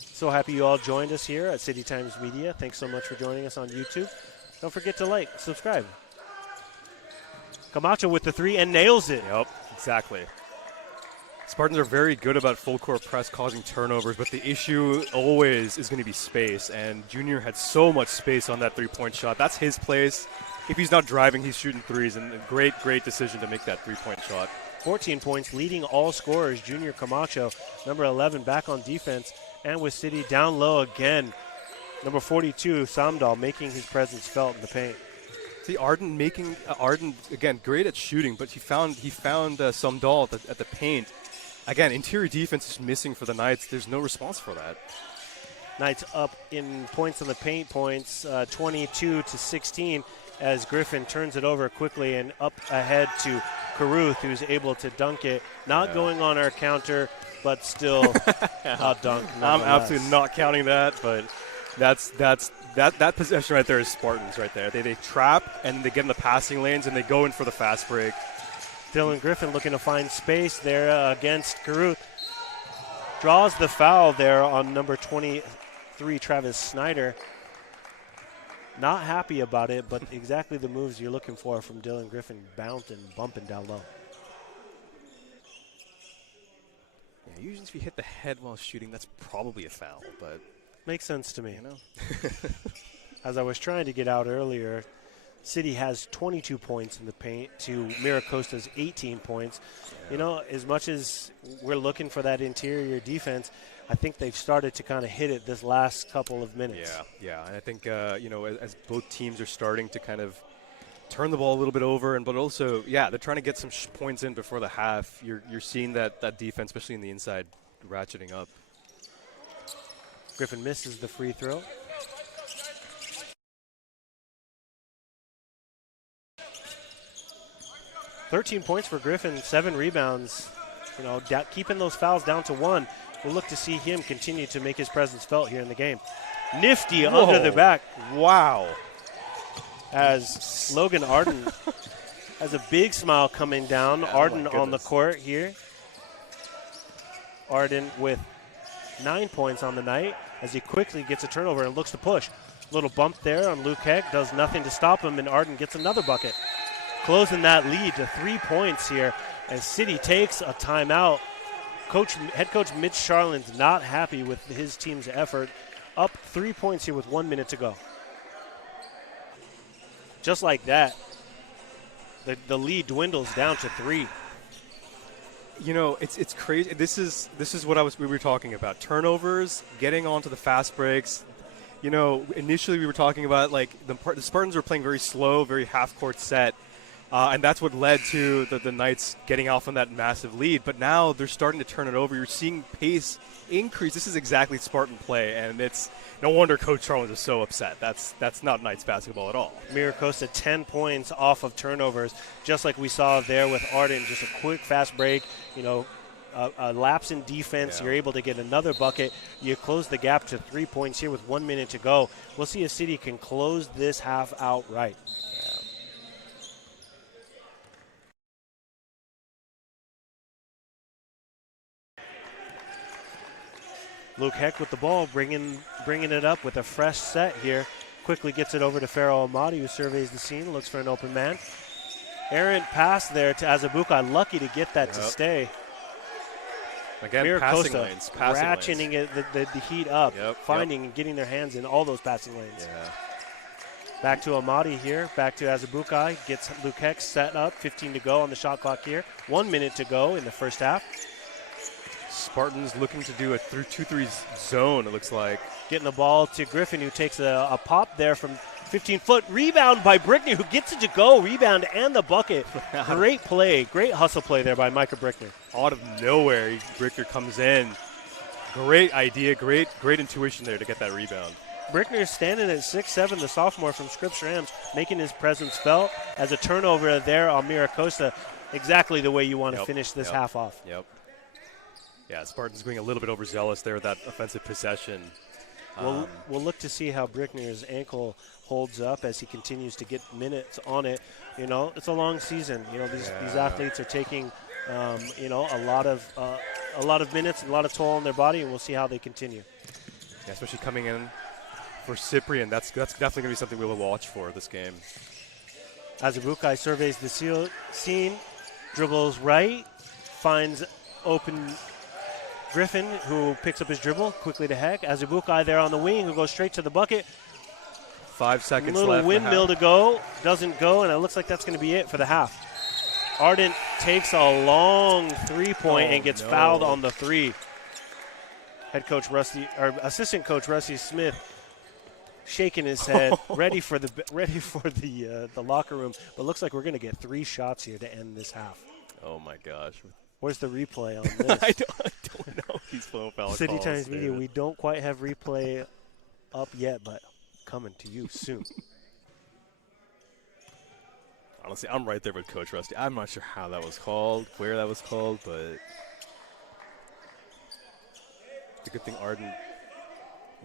So happy you all joined us here at City Times Media. Thanks so much for joining us on YouTube. Don't forget to like, subscribe. Camacho with the 3 and nails it. Yep, exactly. Spartans are very good about full court press causing turnovers, but the issue always is going to be space, and Junior had so much space on that three-point shot. That's his place. If he's not driving, he's shooting threes, and a great decision to make that three-point shot. 14 points, leading all scorers. Junior Camacho, number 11, back on defense, and with City down low again. Number 42, Samdal, making his presence felt in the paint. See, Arden again great at shooting, but he found Samdal at the paint. Again, interior defense is missing for the Knights. There's no response for that. Knights up in points on the paint, 22-16, as Griffin turns it over quickly and up ahead to Caruth, who's able to dunk it. Not going on our counter, but still a dunk. I'm absolutely not counting that, but that possession right there is Spartans right there. They trap and they get in the passing lanes and they go in for the fast break. Dylan Griffin looking to find space there against Caruth. Draws the foul there on number 23, Travis Snyder. Not happy about it, but exactly the moves you're looking for from Dylan Griffin, bouncing, bumping down low. Yeah, usually if you hit the head while shooting, that's probably a foul, but makes sense to me. You know? As I was trying to get out earlier, City has 22 points in the paint to MiraCosta's 18 points. Yeah. You know, as much as we're looking for that interior defense, I think they've started to kind of hit it this last couple of minutes. Yeah, and I think, as both teams are starting to kind of turn the ball a little bit over, but also, they're trying to get some points in before the half. You're seeing that defense, especially in the inside, ratcheting up. Griffin misses the free throw. $13 points for Griffin, 7 rebounds. You know, keeping those fouls down to 1. We'll look to see him continue to make his presence felt here in the game. Nifty under the back. Wow. As Logan Arden has a big smile coming down. Arden on the court here. Arden with 9 points on the night as he quickly gets a turnover and looks to push. Little bump there on Luke Heck, does nothing to stop him, and Arden gets another bucket. Closing that lead to 3 points here as City takes a timeout. Head coach Mitch Charlin's not happy with his team's effort. Up 3 points here with 1 minute to go. Just like that, the lead dwindles down to 3. You know, it's crazy. This is what we were talking about. Turnovers, getting onto the fast breaks. You know, initially we were talking about like the Spartans were playing very slow, very half-court set, and that's what led to the Knights getting off on that massive lead. But now they're starting to turn it over. You're seeing pace increase. This is exactly Spartan play, and it's no wonder Coach Charles is so upset. That's not Knights basketball at all. MiraCosta 10 points off of turnovers, just like we saw there with Arden. Just a quick, fast break, you know, a lapse in defense. Yeah. You're able to get another bucket. You close the gap to 3 points here with 1 minute to go. We'll see if City can close this half outright. Luke Heck with the ball, bringing it up with a fresh set here. Quickly gets it over to Farrell Amadi, who surveys the scene, looks for an open man. Errant pass there to Azubuike, lucky to get that to stay. Again, MiraCosta ratcheting it, the heat up, finding and getting their hands in all those passing lanes. Yeah. Back to Amadi here, back to Azubuike, gets Luke Heck set up, 15 to go on the shot clock here. 1 minute to go in the first half. Spartans looking to do a 2-3 zone, it looks like. Getting the ball to Griffin, who takes a pop there from 15-foot. Rebound by Brickner, who gets it to go. Rebound and the bucket. Great play. Great hustle play there by Micah Brickner. Out of nowhere, Brickner comes in. Great idea. Great intuition there to get that rebound. Brickner standing at 6'7", the sophomore from Scripps Rams, making his presence felt as a turnover there on MiraCosta. Exactly the way you want to finish this half off. Yep. Yeah, Spartans going a little bit overzealous there with that offensive possession. We'll look to see how Brickner's ankle holds up as he continues to get minutes on it. You know, it's a long season. You know, these athletes are taking, you know, a lot of minutes and a lot of toll on their body, and we'll see how they continue. Yeah, especially coming in for Cyprian. That's definitely going to be something we'll watch for this game. Azubuike surveys the scene, dribbles right, finds open Griffin, who picks up his dribble quickly to Heck. Azubuike there on the wing, who goes straight to the bucket. 5 seconds left. Little windmill to go. Doesn't go, and it looks like that's going to be it for the half. Ardent takes a long three-point and gets fouled on the three. Assistant coach Rusty Smith shaking his head, ready for the locker room. But looks like we're going to get 3 shots here to end this half. Oh my gosh. Where's the replay on this? I don't know. These foul City calls, Times Media, we don't quite have replay up yet, but coming to you soon. Honestly, I'm right there with Coach Rusty. I'm not sure how that was called, where that was called, but it's a good thing Arden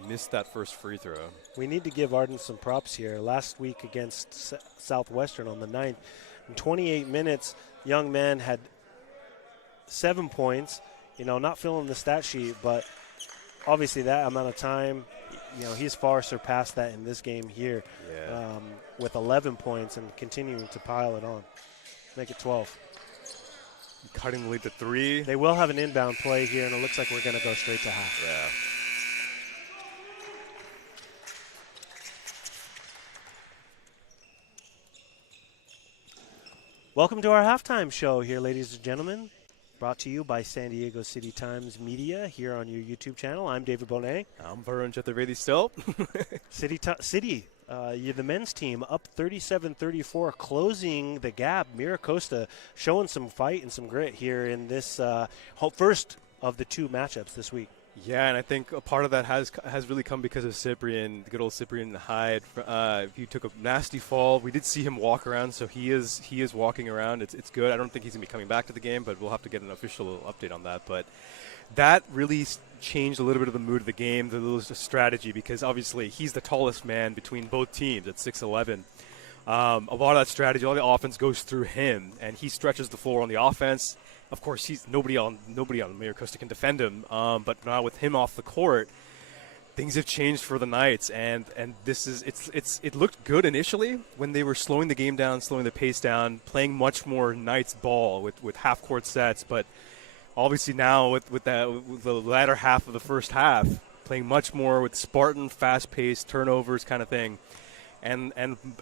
missed that first free throw. We need to give Arden some props here. Last week against Southwestern on the 9th, in 28 minutes, young man had 7 points. You know, not filling the stat sheet, but obviously that amount of time, you know, he's far surpassed that in this game here with 11 points and continuing to pile it on. Make it 12. Cutting the lead to 3. They will have an inbound play here, and it looks like we're going to go straight to half. Yeah. Welcome to our halftime show here, ladies and gentlemen. Brought to you by San Diego City Times Media here on your YouTube channel. I'm David Bohnet. I'm Varun Chaturvedi still. City, you're the men's team up 37-34, closing the gap. MiraCosta showing some fight and some grit here in this first of the 2 matchups this week. Yeah, and I think a part of that has really come because of Cyprian, the good old Cyprian Hyde. He took a nasty fall. We did see him walk around, so he is walking around. It's good. I don't think he's going to be coming back to the game, but we'll have to get an official update on that. But that really changed a little bit of the mood of the game, the little strategy, because obviously he's the tallest man between both teams at 6'11". A lot of that strategy, all the offense goes through him, and he stretches the floor on the offense. Of course, he's nobody on MiraCosta can defend him. But now with him off the court, things have changed for the Knights, and it looked good initially when they were slowing the game down, slowing the pace down, playing much more Knights ball with half court sets. But obviously now with the latter half of the first half, playing much more with Spartan, fast paced turnovers kind of thing. And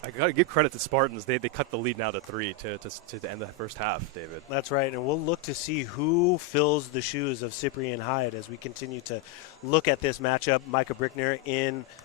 I got to give credit to Spartans. They cut the lead now to 3 to end the first half, David. That's right, and we'll look to see who fills the shoes of Cyprian Hyde as we continue to look at this matchup. Micah Brickner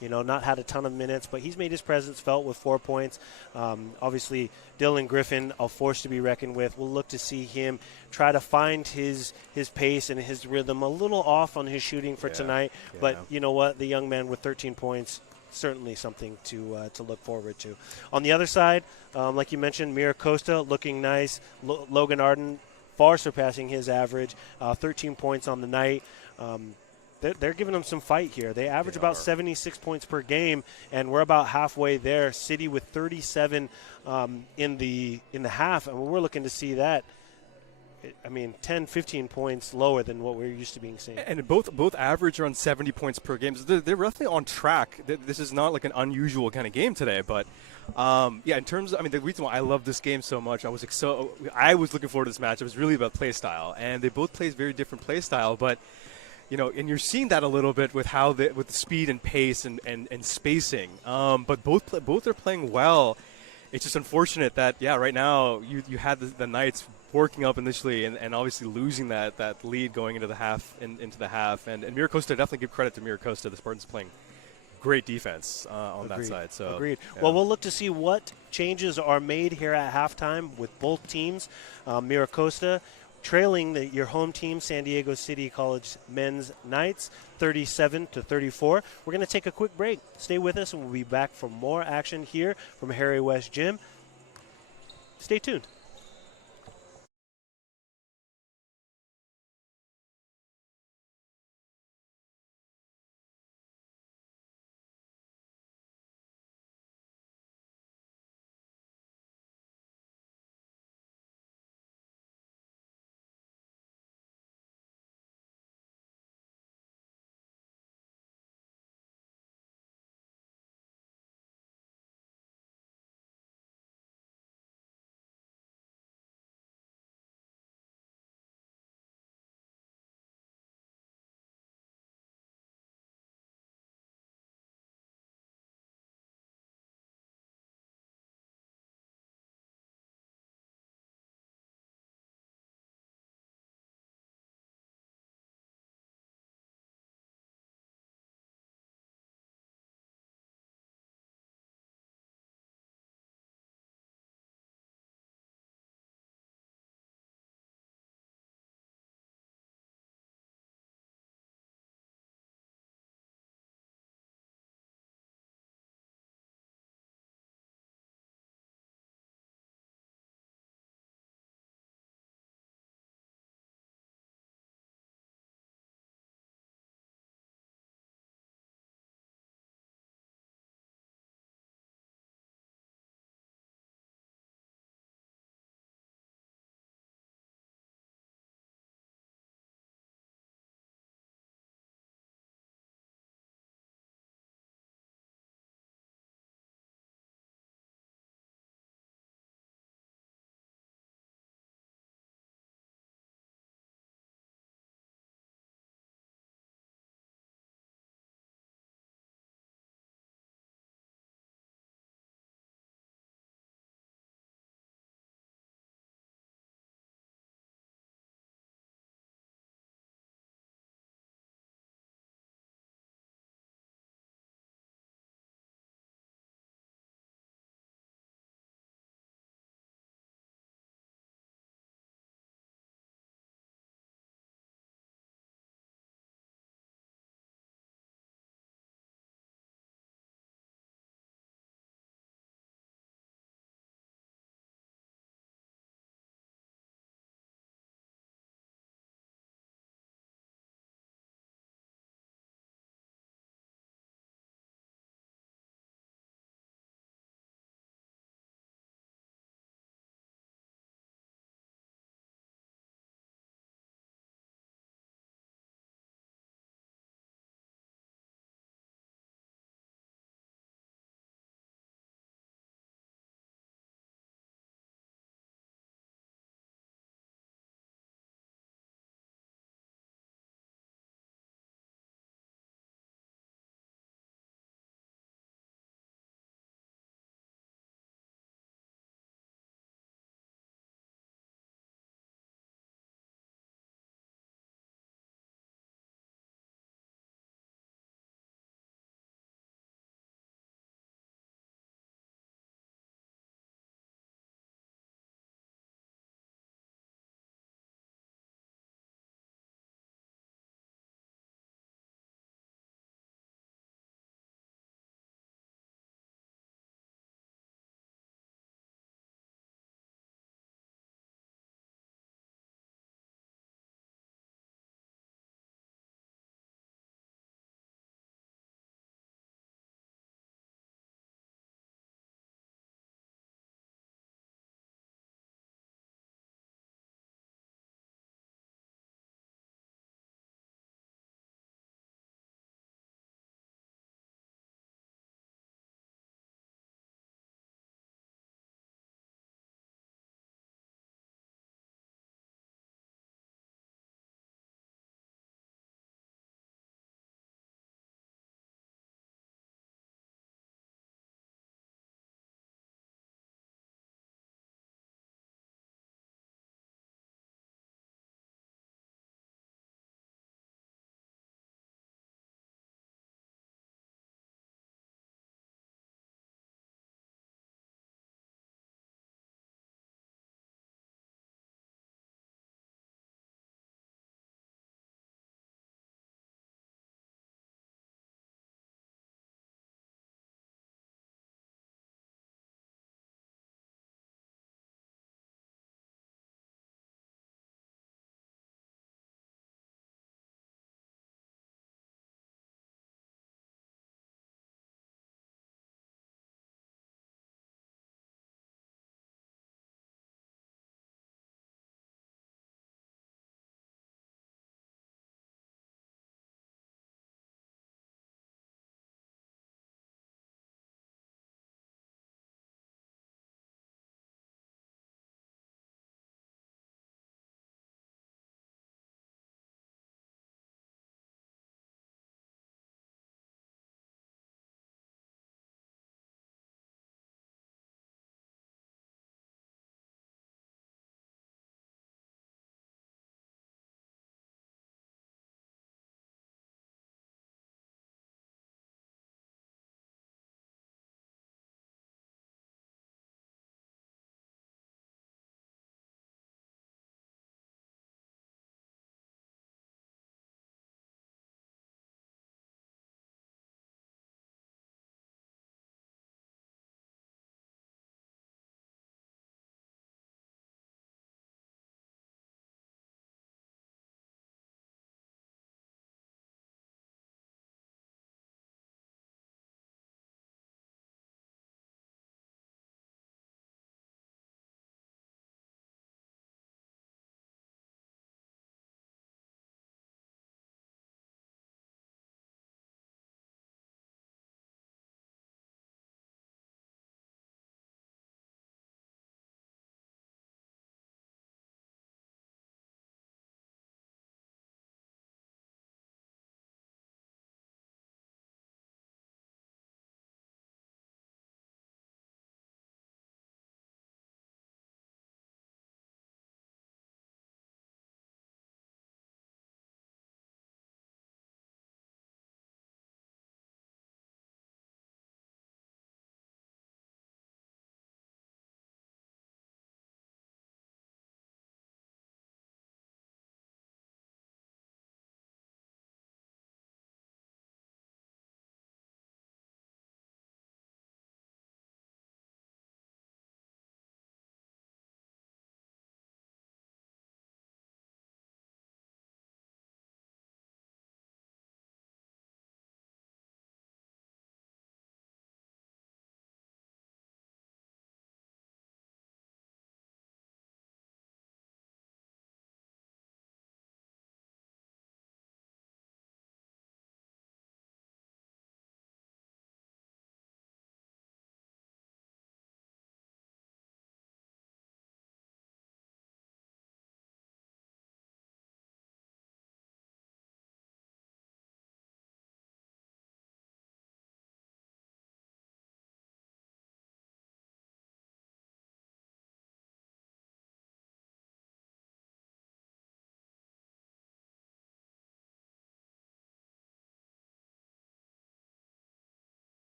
not had a ton of minutes, but he's made his presence felt with 4 points. Obviously, Dylan Griffin, a force to be reckoned with. We'll look to see him try to find his pace and his rhythm a little off on his shooting for tonight. Yeah. But you know what? The young man with 13 points, certainly something to look forward to. On the other side, like you mentioned, MiraCosta looking nice. Logan Arden far surpassing his average, 13 points on the night. They're giving them some fight here. They average about 76 points per game, and we're about halfway there. City with 37 in the half, and we're looking to see that. 10, 15 points lower than what we're used to being seen. And both average around 70 points per game. So they're roughly on track. This is not like an unusual kind of game today, but in terms of, the reason why I love this game so much, I was looking forward to this match. It was really about play style, and they both play very different play style, but and you're seeing that a little bit with with the speed and pace and spacing. But both are playing well. It's just unfortunate that right now you had the Knights working up initially and obviously losing that lead going into the half and MiraCosta, definitely give credit to MiraCosta. The Spartans playing great defense on that side. So agreed. Yeah. Well, we'll look to see what changes are made here at halftime with both teams. MiraCosta trailing your home team, San Diego City College men's Knights, 37-34. We're going to take a quick break. Stay with us, and we'll be back for more action here from Harry West Gym. Stay tuned.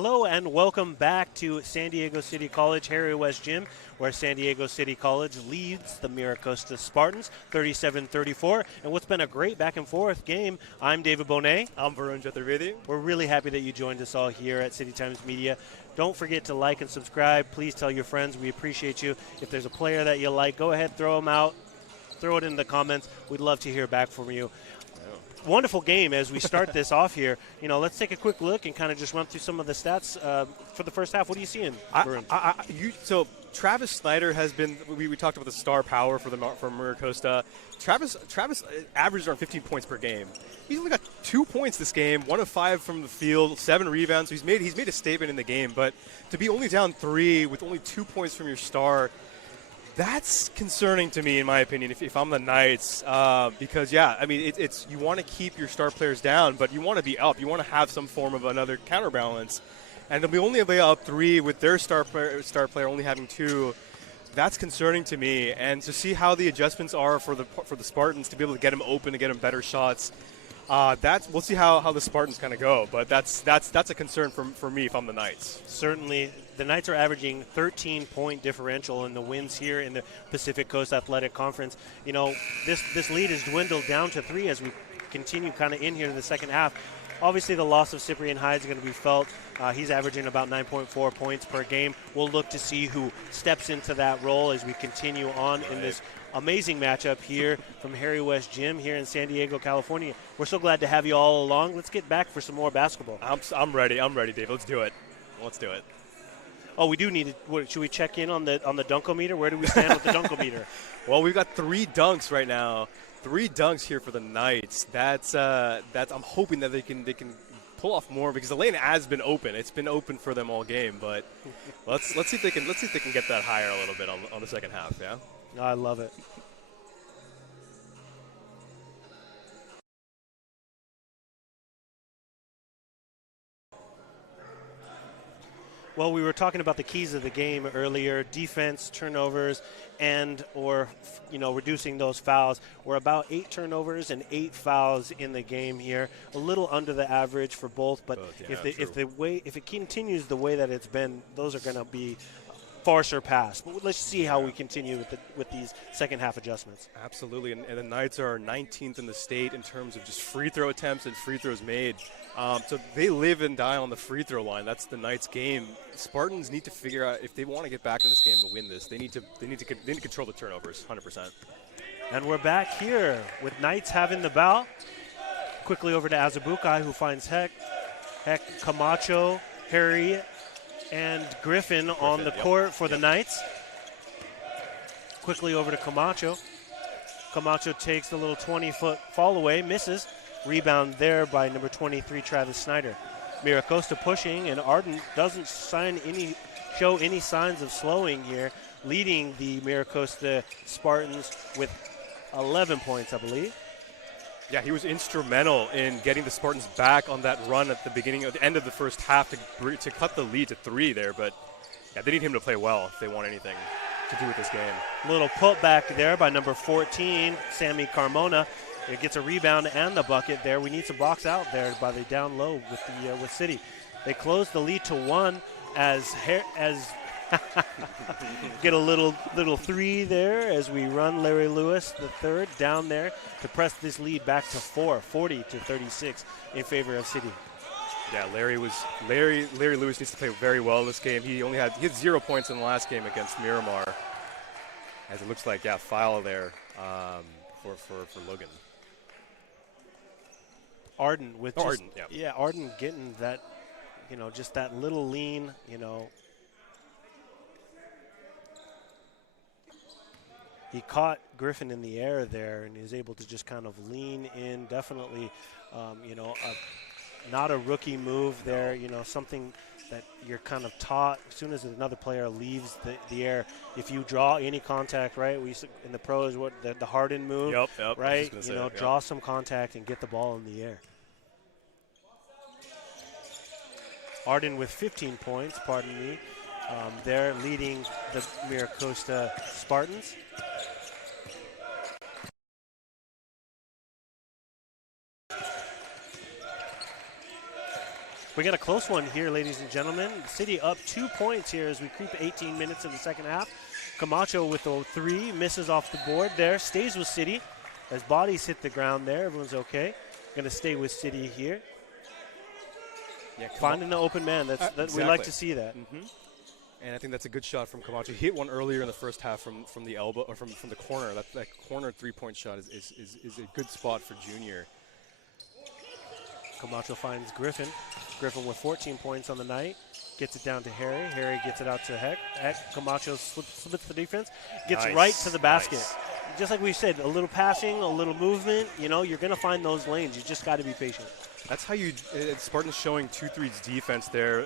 Hello and welcome back to San Diego City College, Harry West Gym, where San Diego City College leads the MiraCosta Spartans 37-34. And what's been a great back and forth game. I'm David Bohnet. I'm Varun Chaturvedi. We're really happy that you joined us all here at City Times Media. Don't forget to like and subscribe. Please tell your friends. We appreciate you. If there's a player that you like, go ahead, throw them out. Throw it in the comments. We'd love to hear back from you. Wonderful game as we start this off here. Let's take a quick look and kind of just run through some of the stats for the first half. What are you seeing, Varun? So Travis Snyder has been. We talked about the star power for MiraCosta. Travis averaged around 15 points per game. He's only got 2 points this game, 1 of 5 from the field, 7 rebounds. So he's made a statement in the game. But to be only down 3 with only 2 points from your star, that's concerning to me, in my opinion, if I'm the Knights, because it's you want to keep your star players down, but you want to be up. You want to have some form of another counterbalance, and they'll be only up 3 with their star player only having 2. That's concerning to me, and to see how the adjustments are for the Spartans to be able to get them open, to get them better shots. We'll see how the Spartans kind of go, but that's a concern for me if I'm the Knights. Certainly, the Knights are averaging 13-point differential in the wins here in the Pacific Coast Athletic Conference. This lead has dwindled down to 3 as we continue kind of in here in the second half. Obviously, the loss of Cyprian Hyde is going to be felt. He's averaging about 9.4 points per game. We'll look to see who steps into that role as we continue on in this amazing matchup here from Harry West Gym here in San Diego, California. We're so glad to have you all along. Let's get back for some more basketball. I'm ready, Dave. Let's do it. Oh, we do need to. Should we check in on the dunkometer? Where do we stand with the dunkometer? Well, we've got 3 dunks right now. 3 dunks here for the Knights. That's I'm hoping that they can pull off more because the lane has been open. It's been open for them all game, but let's see if they can get that higher a little bit on the second half. Yeah. I love it. Well, we were talking about the keys of the game earlier: defense, turnovers, and or reducing those fouls. We're about 8 turnovers and 8 fouls in the game here, a little under the average for both. But if it continues the way that it's been, those are going to be far surpassed. But let's see how we continue with these second half adjustments. Absolutely, and the Knights are 19th in the state in terms of just free throw attempts and free throws made. So they live and die on the free throw line. That's the Knights' game. Spartans need to figure out if they want to get back in this game to win this. They need to control the turnovers 100%. And we're back here with Knights having the ball. Quickly over to Azubukai, who finds Heck, Camacho, Harry, and Griffin on the court for the Knights. Quickly over to Camacho. Camacho takes the little 20-foot fall away, misses. Rebound there by number 23, Travis Snyder. MiraCosta pushing, and Arden doesn't show any signs of slowing here, leading the MiraCosta Spartans with 11 points, I believe. Yeah, he was instrumental in getting the Spartans back on that run at the end of the first half to cut the lead to 3 there. But yeah, they need him to play well if they want anything to do with this game. Little putback there by number 14, Sammy Carmona. It gets a rebound and the bucket there. We need some box out there by the down low with City. They close the lead to 1 as get a little 3 there as we run Larry Lewis the third down there to press this lead back to 4, 40-36 in favor of City. Yeah, Larry Lewis needs to play very well this game. He had 0 points in the last game against Miramar. As it looks like, foul there for Logan. Arden Arden getting that, just that little lean, He caught Griffin in the air there, and he was able to just kind of lean in. Definitely, not a rookie move there. Something that you're kind of taught as soon as another player leaves the air. If you draw any contact, right? We in the pros, the Harden move, yep, right? Draw some contact and get the ball in the air. Arden with 15 points, pardon me. They're leading the MiraCosta Spartans. We got a close one here, ladies and gentlemen. City up 2 points here as we creep 18 minutes in the second half. Camacho with a 3, misses off the board there, stays with City. As bodies hit the ground there, everyone's okay. Going to stay with City here. Yeah, finding the open man. Exactly. We like to see that. And I think that's a good shot from Camacho. He hit one earlier in the first half from the elbow or from the corner. That corner 3-point shot is a good spot for Junior. Camacho finds Griffin. Griffin with 14 points on the night. Gets it down to Harry. Harry gets it out to Heck. Camacho splits the defense. Gets right to the basket. Nice. Just like we said, a little passing, a little movement. You know, you're going to find those lanes. You just got to be patient. That's how you Spartans showing 2-3's defense there.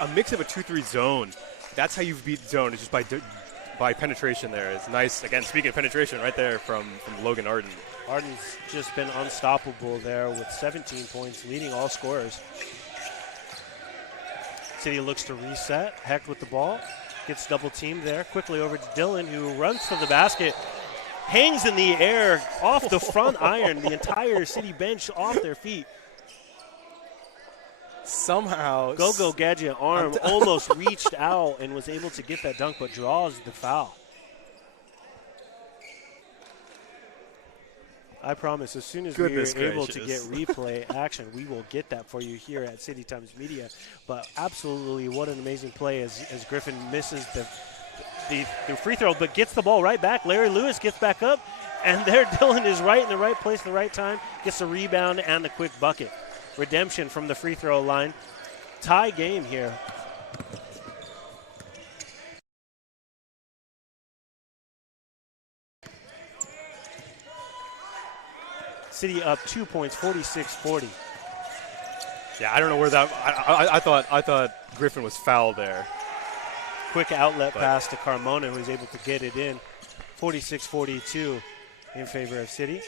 A mix of a 2-3 zone. That's how you beat zone, is just by penetration there. It's nice. Again, speaking of penetration, right there from Logan Arden. Arden's just been unstoppable there with 17 points, leading all scorers. City looks to reset. Heck with the ball. Gets double teamed there. Quickly over to Dylan, who runs to the basket. Hangs in the air off the front iron. The entire City bench off their feet. Somehow Go-Go Gadget arm almost reached out and was able to get that dunk, but draws the foul. I promise, as soon as we are able to get replay action, we will get that for you here at City Times Media. But absolutely, what an amazing play as Griffin misses the free throw, but gets the ball right back. Larry Lewis gets back up, and there Dylan is right in the right place at the right time, gets the rebound and the quick bucket. Redemption from the free throw line. Tie game here. City up 2 points, 46-40. Yeah, I don't know where that. I thought Griffin was fouled there. Quick outlet pass to Carmona, who's able to get it in. 46-42 in favor of City.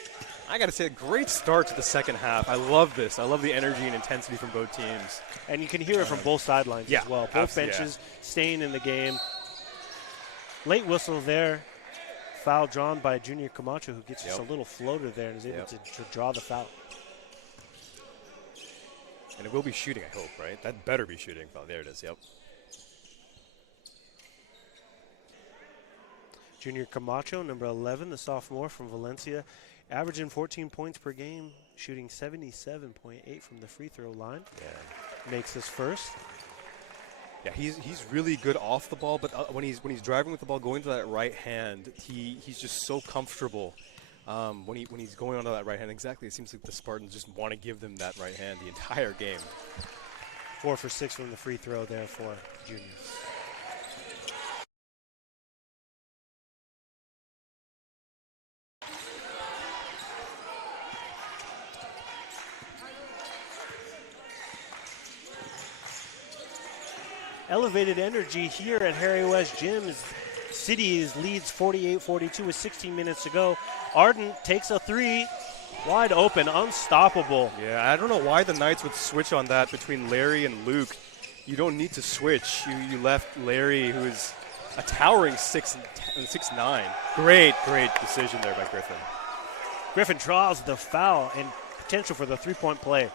I got to say, a great start to the second half. I love this. I love the energy and intensity from both teams. And you can hear it from both sidelines as well. Both benches staying in the game. Late whistle there. Foul drawn by Junior Camacho, who gets just a little floater there and is able to draw the foul. And it will be shooting, I hope, right? That better be shooting. Oh, there it is, yep. Junior Camacho, number 11, the sophomore from Valencia, averaging 14 points per game, shooting 77.8 from the free throw line. Yeah. Makes his first. Yeah, he's really good off the ball, but when he's driving with the ball, going to that right hand, he's just so comfortable. When he's going onto that right hand, exactly, it seems like the Spartans just want to give them that right hand the entire game. 4 for 6 from the free throw there for Junior. Elevated energy here at Harry West Gym. City leads 48-42 with 16 minutes to go. Arden takes a 3, wide open, unstoppable. Yeah, I don't know why the Knights would switch on that between Larry and Luke. You don't need to switch. You left Larry, who is a towering 6'9". Great decision there by Griffin. Griffin draws the foul and potential for the three-point play.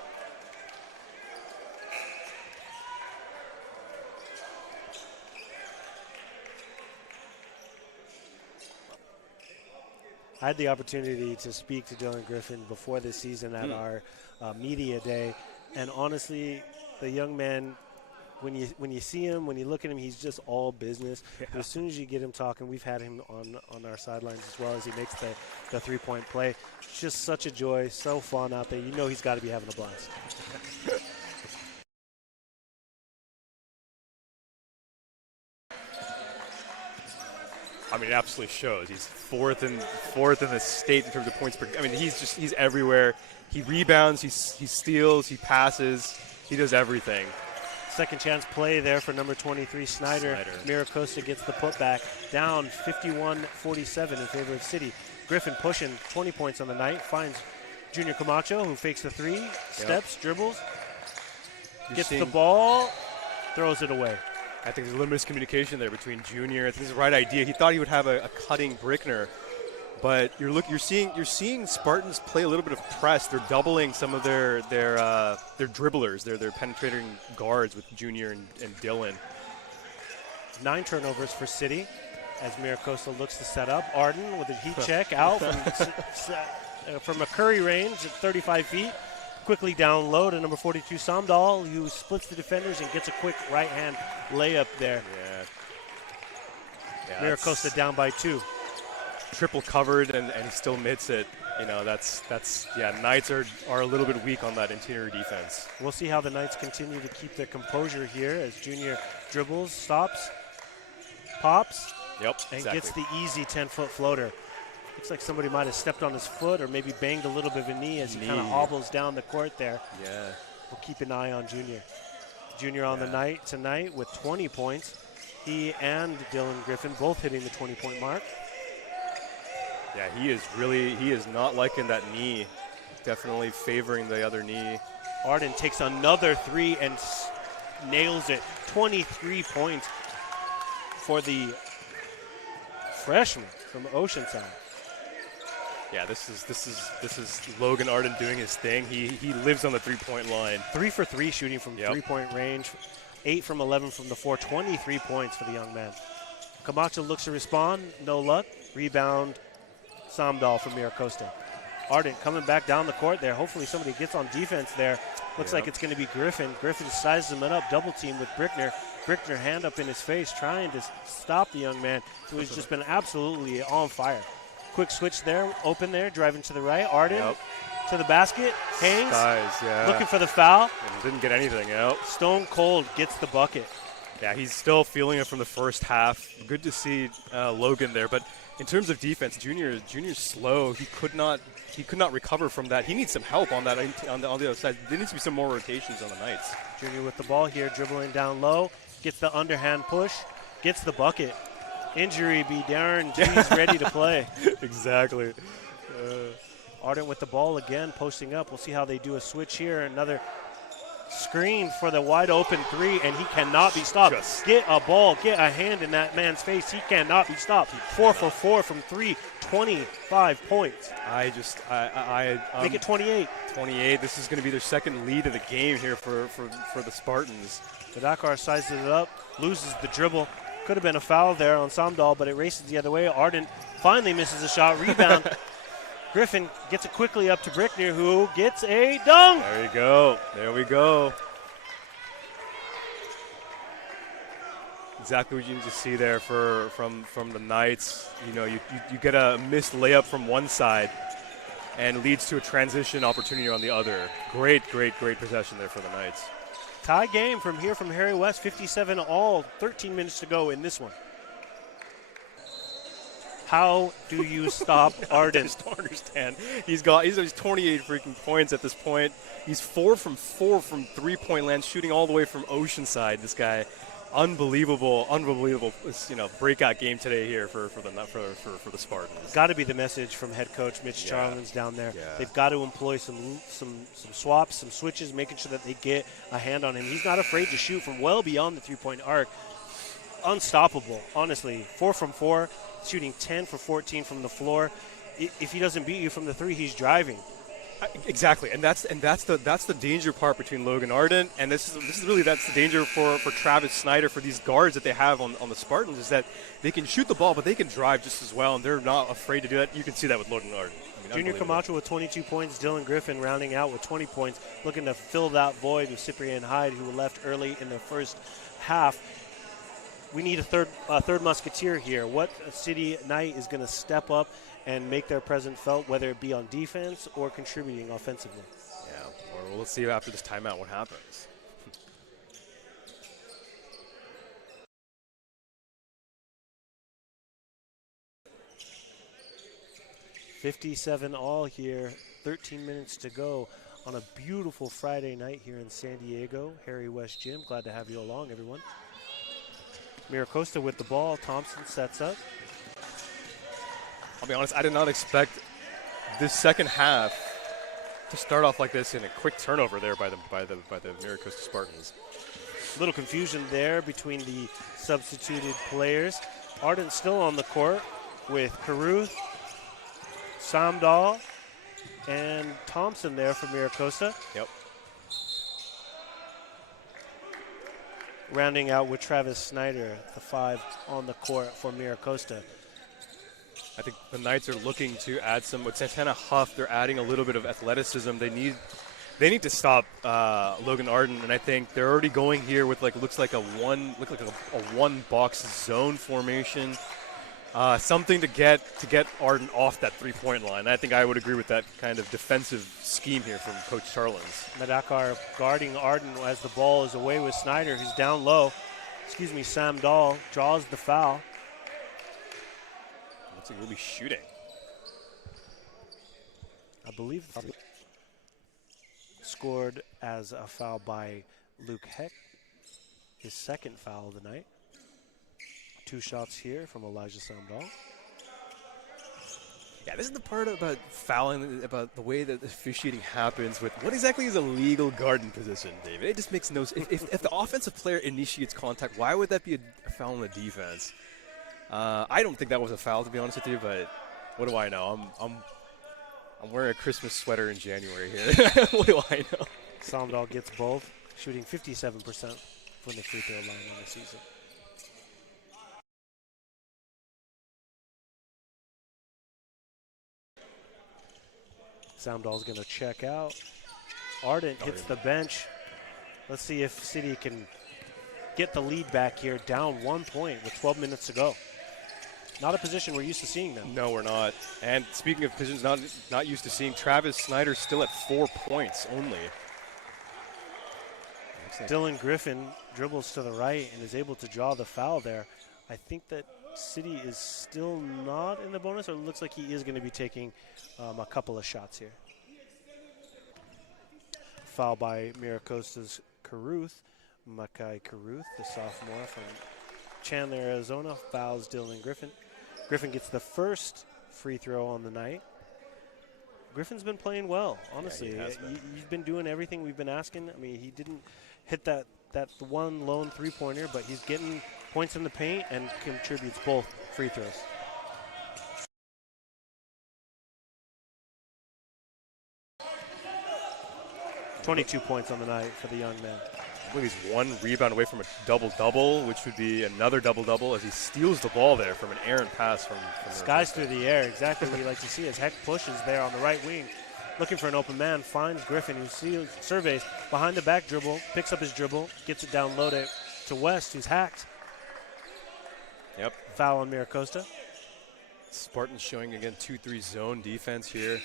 I had the opportunity to speak to Dylan Griffin before this season at our media day, and honestly, the young man, when you see him, when you look at him, he's just all business. Yeah. But as soon as you get him talking, we've had him on our sidelines as well as he makes the three-point play. It's just such a joy, so fun out there. You know he's got to be having a blast. I mean, it absolutely shows. He's fourth in the state in terms of points per. I mean, he's everywhere. He rebounds, he steals, he passes, he does everything. Second chance play there for number 23, Snyder. MiraCosta gets the putback, down 51-47 in favor of City. Griffin pushing 20 points on the night, finds Junior Camacho, who fakes the 3, steps, dribbles, gets the ball, throws it away. I think there's a little miscommunication there between Junior. I think it's the right idea. He thought he would have a cutting Brickner, But you're seeing Spartans play a little bit of press. They're doubling some of their dribblers, their penetrating guards with Junior and Dylan. 9 turnovers for City as MiraCosta looks to set up. Arden with a heat check out from a Curry range at 35 feet. Quickly down low to number 42, Samdal, who splits the defenders and gets a quick right-hand layup there. Yeah, MiraCosta down by 2. Triple covered and he still mits it. Knights are a little bit weak on that interior defense. We'll see how the Knights continue to keep their composure here as Junior dribbles, stops, pops, and gets the easy 10-foot floater. Looks like somebody might have stepped on his foot or maybe banged a little bit of a knee as he kind of hobbles down the court there. Yeah. We'll keep an eye on Junior. Junior on the night tonight with 20 points. He and Dylan Griffin both hitting the 20-point mark. Yeah, he is not liking that knee. Definitely favoring the other knee. Arden takes another 3 and nails it. 23 points for the freshman from Oceanside. Yeah, this is Logan Arden doing his thing. He lives on the 3-point line. 3 for 3 shooting from 3-point range. 8 from 11 from the 4. 23 points for the young man. Camacho looks to respond. No luck. Rebound. Samdal from MiraCosta. Arden coming back down the court there. Hopefully somebody gets on defense there. Looks like it's going to be Griffin. Griffin sizes him up, double team with Brickner. Brickner hand up in his face, trying to stop the young man who has just been absolutely on fire. Quick switch there, open there, driving to the right. Arden to the basket, hangs, looking for the foul. And didn't get anything out. Stone cold gets the bucket. Yeah, he's still feeling it from the first half. Good to see Logan there, but in terms of defense, Junior's slow. He could not recover from that. He needs some help on that on the other side. There needs to be some more rotations on the Knights. Junior with the ball here, dribbling down low, gets the underhand push, gets the bucket. Injury be darned, he's ready to play. Exactly. Arden with the ball again, posting up. We'll see how they do a switch here. Another screen for the wide open 3, and he cannot be stopped. Get a ball, get a hand in that man's face. He cannot be stopped. 4 for 4 from 3, 25 points. Make it 28. 28. This is going to be their second lead of the game here for the Spartans. Tadakar sizes it up, loses the dribble. Could have been a foul there on Samdal, but it races the other way. Arden finally misses a shot. Rebound. Griffin gets it quickly up to Brickner, who gets a dunk. There you go. There we go. Exactly what you need to see there from the Knights. You get a missed layup from one side and leads to a transition opportunity on the other. Great possession there for the Knights. Tie game from here from Harry West, 57 all, 13 minutes to go in this one. How do you stop Arden? I just don't understand. He's 28 freaking points at this point. He's 4 from 4 from 3-point land, shooting all the way from Oceanside. This guy, unbelievable breakout game today here for the Spartans. Got to be the message from head coach Mitch Charlins down there. Yeah. They've got to employ some swaps, some switches, making sure that they get a hand on him. He's not afraid to shoot from well beyond the 3-point arc. Unstoppable, honestly. 4 from 4, shooting 10 for 14 from the floor. If he doesn't beat you from the 3, he's driving. Exactly, and that's the danger part between Logan Arden, and that's the danger for Travis Snyder, for these guards that they have on the Spartans, is that they can shoot the ball, but they can drive just as well, and they're not afraid to do that. You can see that with Logan Arden. Junior Camacho with 22 points, Dylan Griffin rounding out with 20 points, looking to fill that void with Cyprian Hyde, who left early in the first half. We need a third musketeer here. What City Knight is going to step up and make their presence felt, whether it be on defense or contributing offensively? Yeah, well, let's see after this timeout what happens. 57 all here, 13 minutes to go on a beautiful Friday night here in San Diego. Harry West Gym, glad to have you along, everyone. MiraCosta with the ball. Thompson sets up. I'll be honest, I did not expect this second half to start off like this in a quick turnover there by the MiraCosta Spartans. A little confusion there between the substituted players. Arden still on the court with Caruth, Samdal and Thompson there for MiraCosta. Yep. Rounding out with Travis Snyder, the 5 on the court for MiraCosta. I think the Knights are looking to add some, with Santana Huff, they're adding a little bit of athleticism. They need to stop Logan Arden, and I think they're already going here with looks like a one box zone formation. Something to get Arden off that 3-point line. I think I would agree with that kind of defensive scheme here from Coach Charlins. Madakar guarding Arden as the ball is away with Snyder, who's down low. Sam Dahl draws the foul. Looks like he'll be shooting. I believe scored as a foul by Luke Heck, his second foul of the night. 2 shots here from Elijah Samdal. Yeah, this is the part about fouling, about the way that officiating happens with what exactly is a legal guarding position, David. It just makes no sense. If the offensive player initiates contact, why would that be a foul on the defense? I don't think that was a foul, to be honest with you, but what do I know? I'm wearing a Christmas sweater in January here. What do I know? Samdal gets both, shooting 57% from the free throw line on the season. Samdal's going to check out. Ardent hits the bench. Let's see if City can get the lead back here, down 1 point with 12 minutes to go. Not a position we're used to seeing them. No, we're not. And speaking of positions not used to seeing, Travis Snyder still at 4 points only. Dylan Griffin dribbles to the right and is able to draw the foul there. I think that City is still not in the bonus, or it looks like he is going to be taking a couple of shots here. Foul by MiraCosta's Caruth. Makai Caruth, the sophomore from Chandler, Arizona, fouls Dylan Griffin. Griffin gets the first free throw on the night. Griffin's been playing well, honestly. Yeah, he has been. He's been doing everything we've been asking. I mean, he didn't hit that one lone three-pointer, but he's getting points in the paint and contributes both free throws. .22 points on the night for the young man. I believe he's 1 rebound away from a double-double, which would be another double-double as he steals the ball there from an errant pass from skies through the air, exactly what you like to see as Heck pushes there on the right wing, looking for an open man, finds Griffin, who surveys behind the back dribble, picks up his dribble, gets it down low to West, who's hacked. Yep. Foul on MiraCosta. Spartans showing, again, 2-3 zone defense here.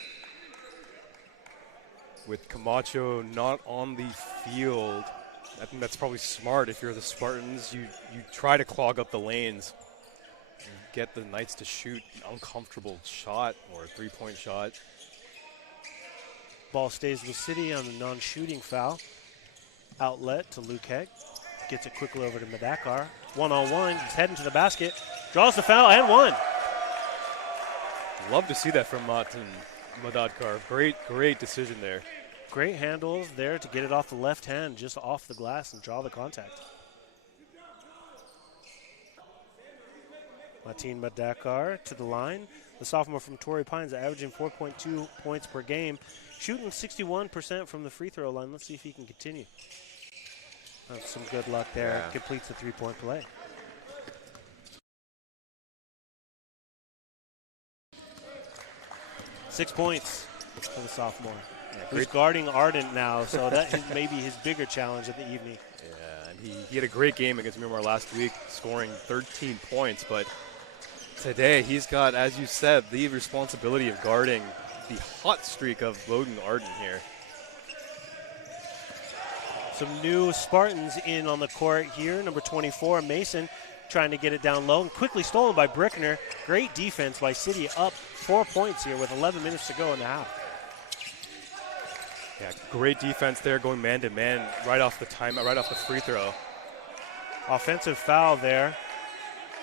With Camacho not on the field, I think that's probably smart. If you're the Spartans, you try to clog up the lanes and get the Knights to shoot an uncomfortable shot or a 3-point shot. Ball stays with City on the non-shooting foul. Outlet to Luke Hegg. Gets it quickly over to Madakar. One-on-one, he's heading to the basket. Draws the foul and one. Love to see that from Martin Madakar. Great decision there. Great handles there to get it off the left hand, just off the glass and draw the contact. Martin Madakar to the line. The sophomore from Torrey Pines averaging 4.2 points per game, shooting 61% from the free throw line. Let's see if he can continue. Some good luck there. Yeah. Completes the 3-point play. Six points for the sophomore. Yeah, who's guarding Ardent now, so that is maybe his bigger challenge of the evening. Yeah, and he had a great game against Miramar last week, scoring 13 points, but today he's got, as you said, the responsibility of guarding the hot streak of Logan Arden here. Some new Spartans in on the court here. Number 24, Mason, trying to get it down low and quickly stolen by Brickner. Great defense by City, up 4 points here with 11 minutes to go in the half. Yeah, great defense there, going man-to-man right off the free throw. Offensive foul there.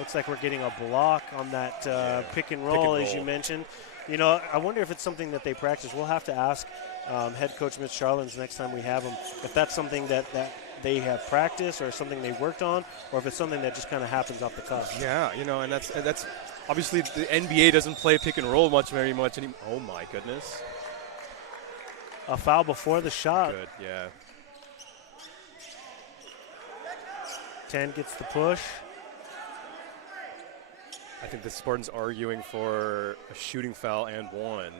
Looks like we're getting a block on that pick and roll, as you mentioned. You know, I wonder if it's something that they practice. We'll have to ask head coach Mitch Charlins next time we have him if that's something that they have practiced or something they worked on, or if it's something that just kind of happens off the cuff. Yeah, and that's obviously the NBA doesn't play pick and roll very much anymore. Oh my goodness. A foul before the shot. Good, yeah. 10 gets the push. I think the Spartans arguing for a shooting foul and one.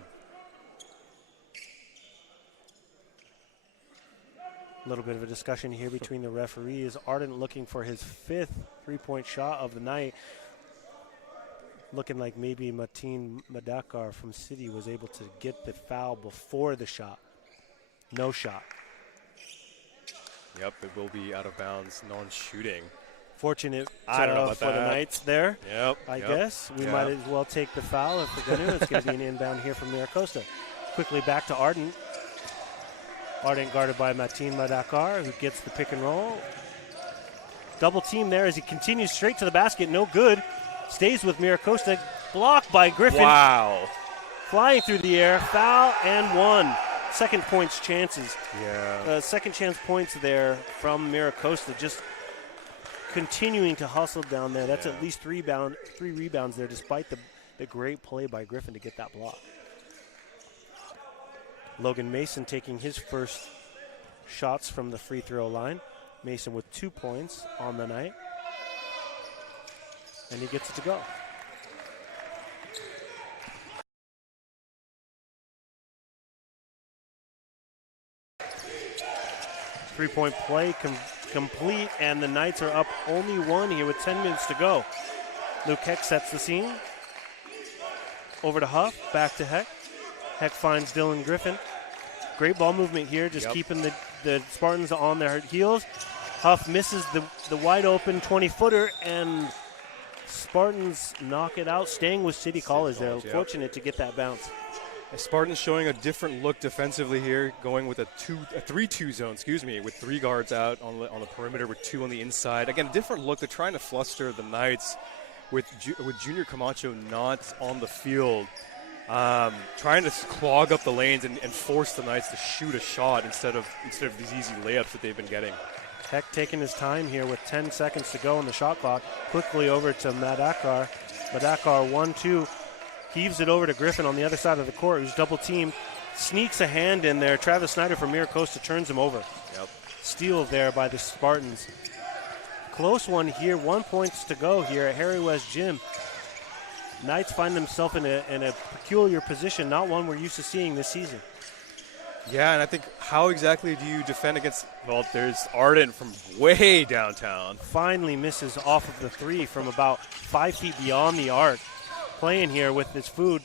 A little bit of a discussion here between the referees. Arden looking for his 5th three-point shot of the night. Looking like maybe Mateen Madakar from City was able to get the foul before the shot. No shot. Yep, it will be out of bounds, non-shooting. Fortunate I don't know about for that. the Knights there. Yep. I guess. We might as well take the foul if we're going to. It's going to be an inbound here from MiraCosta. Quickly back to Arden. Arden guarded by Mateen Madakar, who gets the pick and roll. Double team there as he continues straight to the basket. No good. Stays with MiraCosta. Blocked by Griffin. Wow. Flying through the air. Foul and one. Second points chances. Yeah. Second chance points there from MiraCosta. Just continuing to hustle down there. That's at least three rebounds there, despite the great play by Griffin to get that block. Logan Mason taking his first shots from the free throw line. Mason with 2 points on the night. And he gets it to go. Three-point play complete, and the Knights are up only one here with 10 minutes to go. Luke Heck sets the scene. Over to Huff, back to Heck. Heck finds Dylan Griffin. Great ball movement here, just keeping the Spartans on their heels. Huff misses the wide open 20-footer, and Spartans knock it out, staying with City College there. Fortunate to get that bounce. Spartans showing a different look defensively here, going with a 3-2 zone, with 3 guards out on the perimeter with 2 on the inside. Again, different look. They're trying to fluster the Knights with Junior Camacho not on the field, trying to clog up the lanes and force the Knights to shoot a shot instead of these easy layups that they've been getting. Heck taking his time here with 10 seconds to go on the shot clock. Quickly over to Madakar. Madakar 1-2. Heaves it over to Griffin on the other side of the court, who's double teamed. Sneaks a hand in there. Travis Snyder from MiraCosta turns him over. Steal there by the Spartans. Close one here. 1 point to go here at Harry West Gym. Knights find themselves in a peculiar position, not one we're used to seeing this season. Yeah, and I think how exactly do you defend against, there's Arden from way downtown. Finally misses off of the 3 from about 5 feet beyond the arc. Playing here with his food.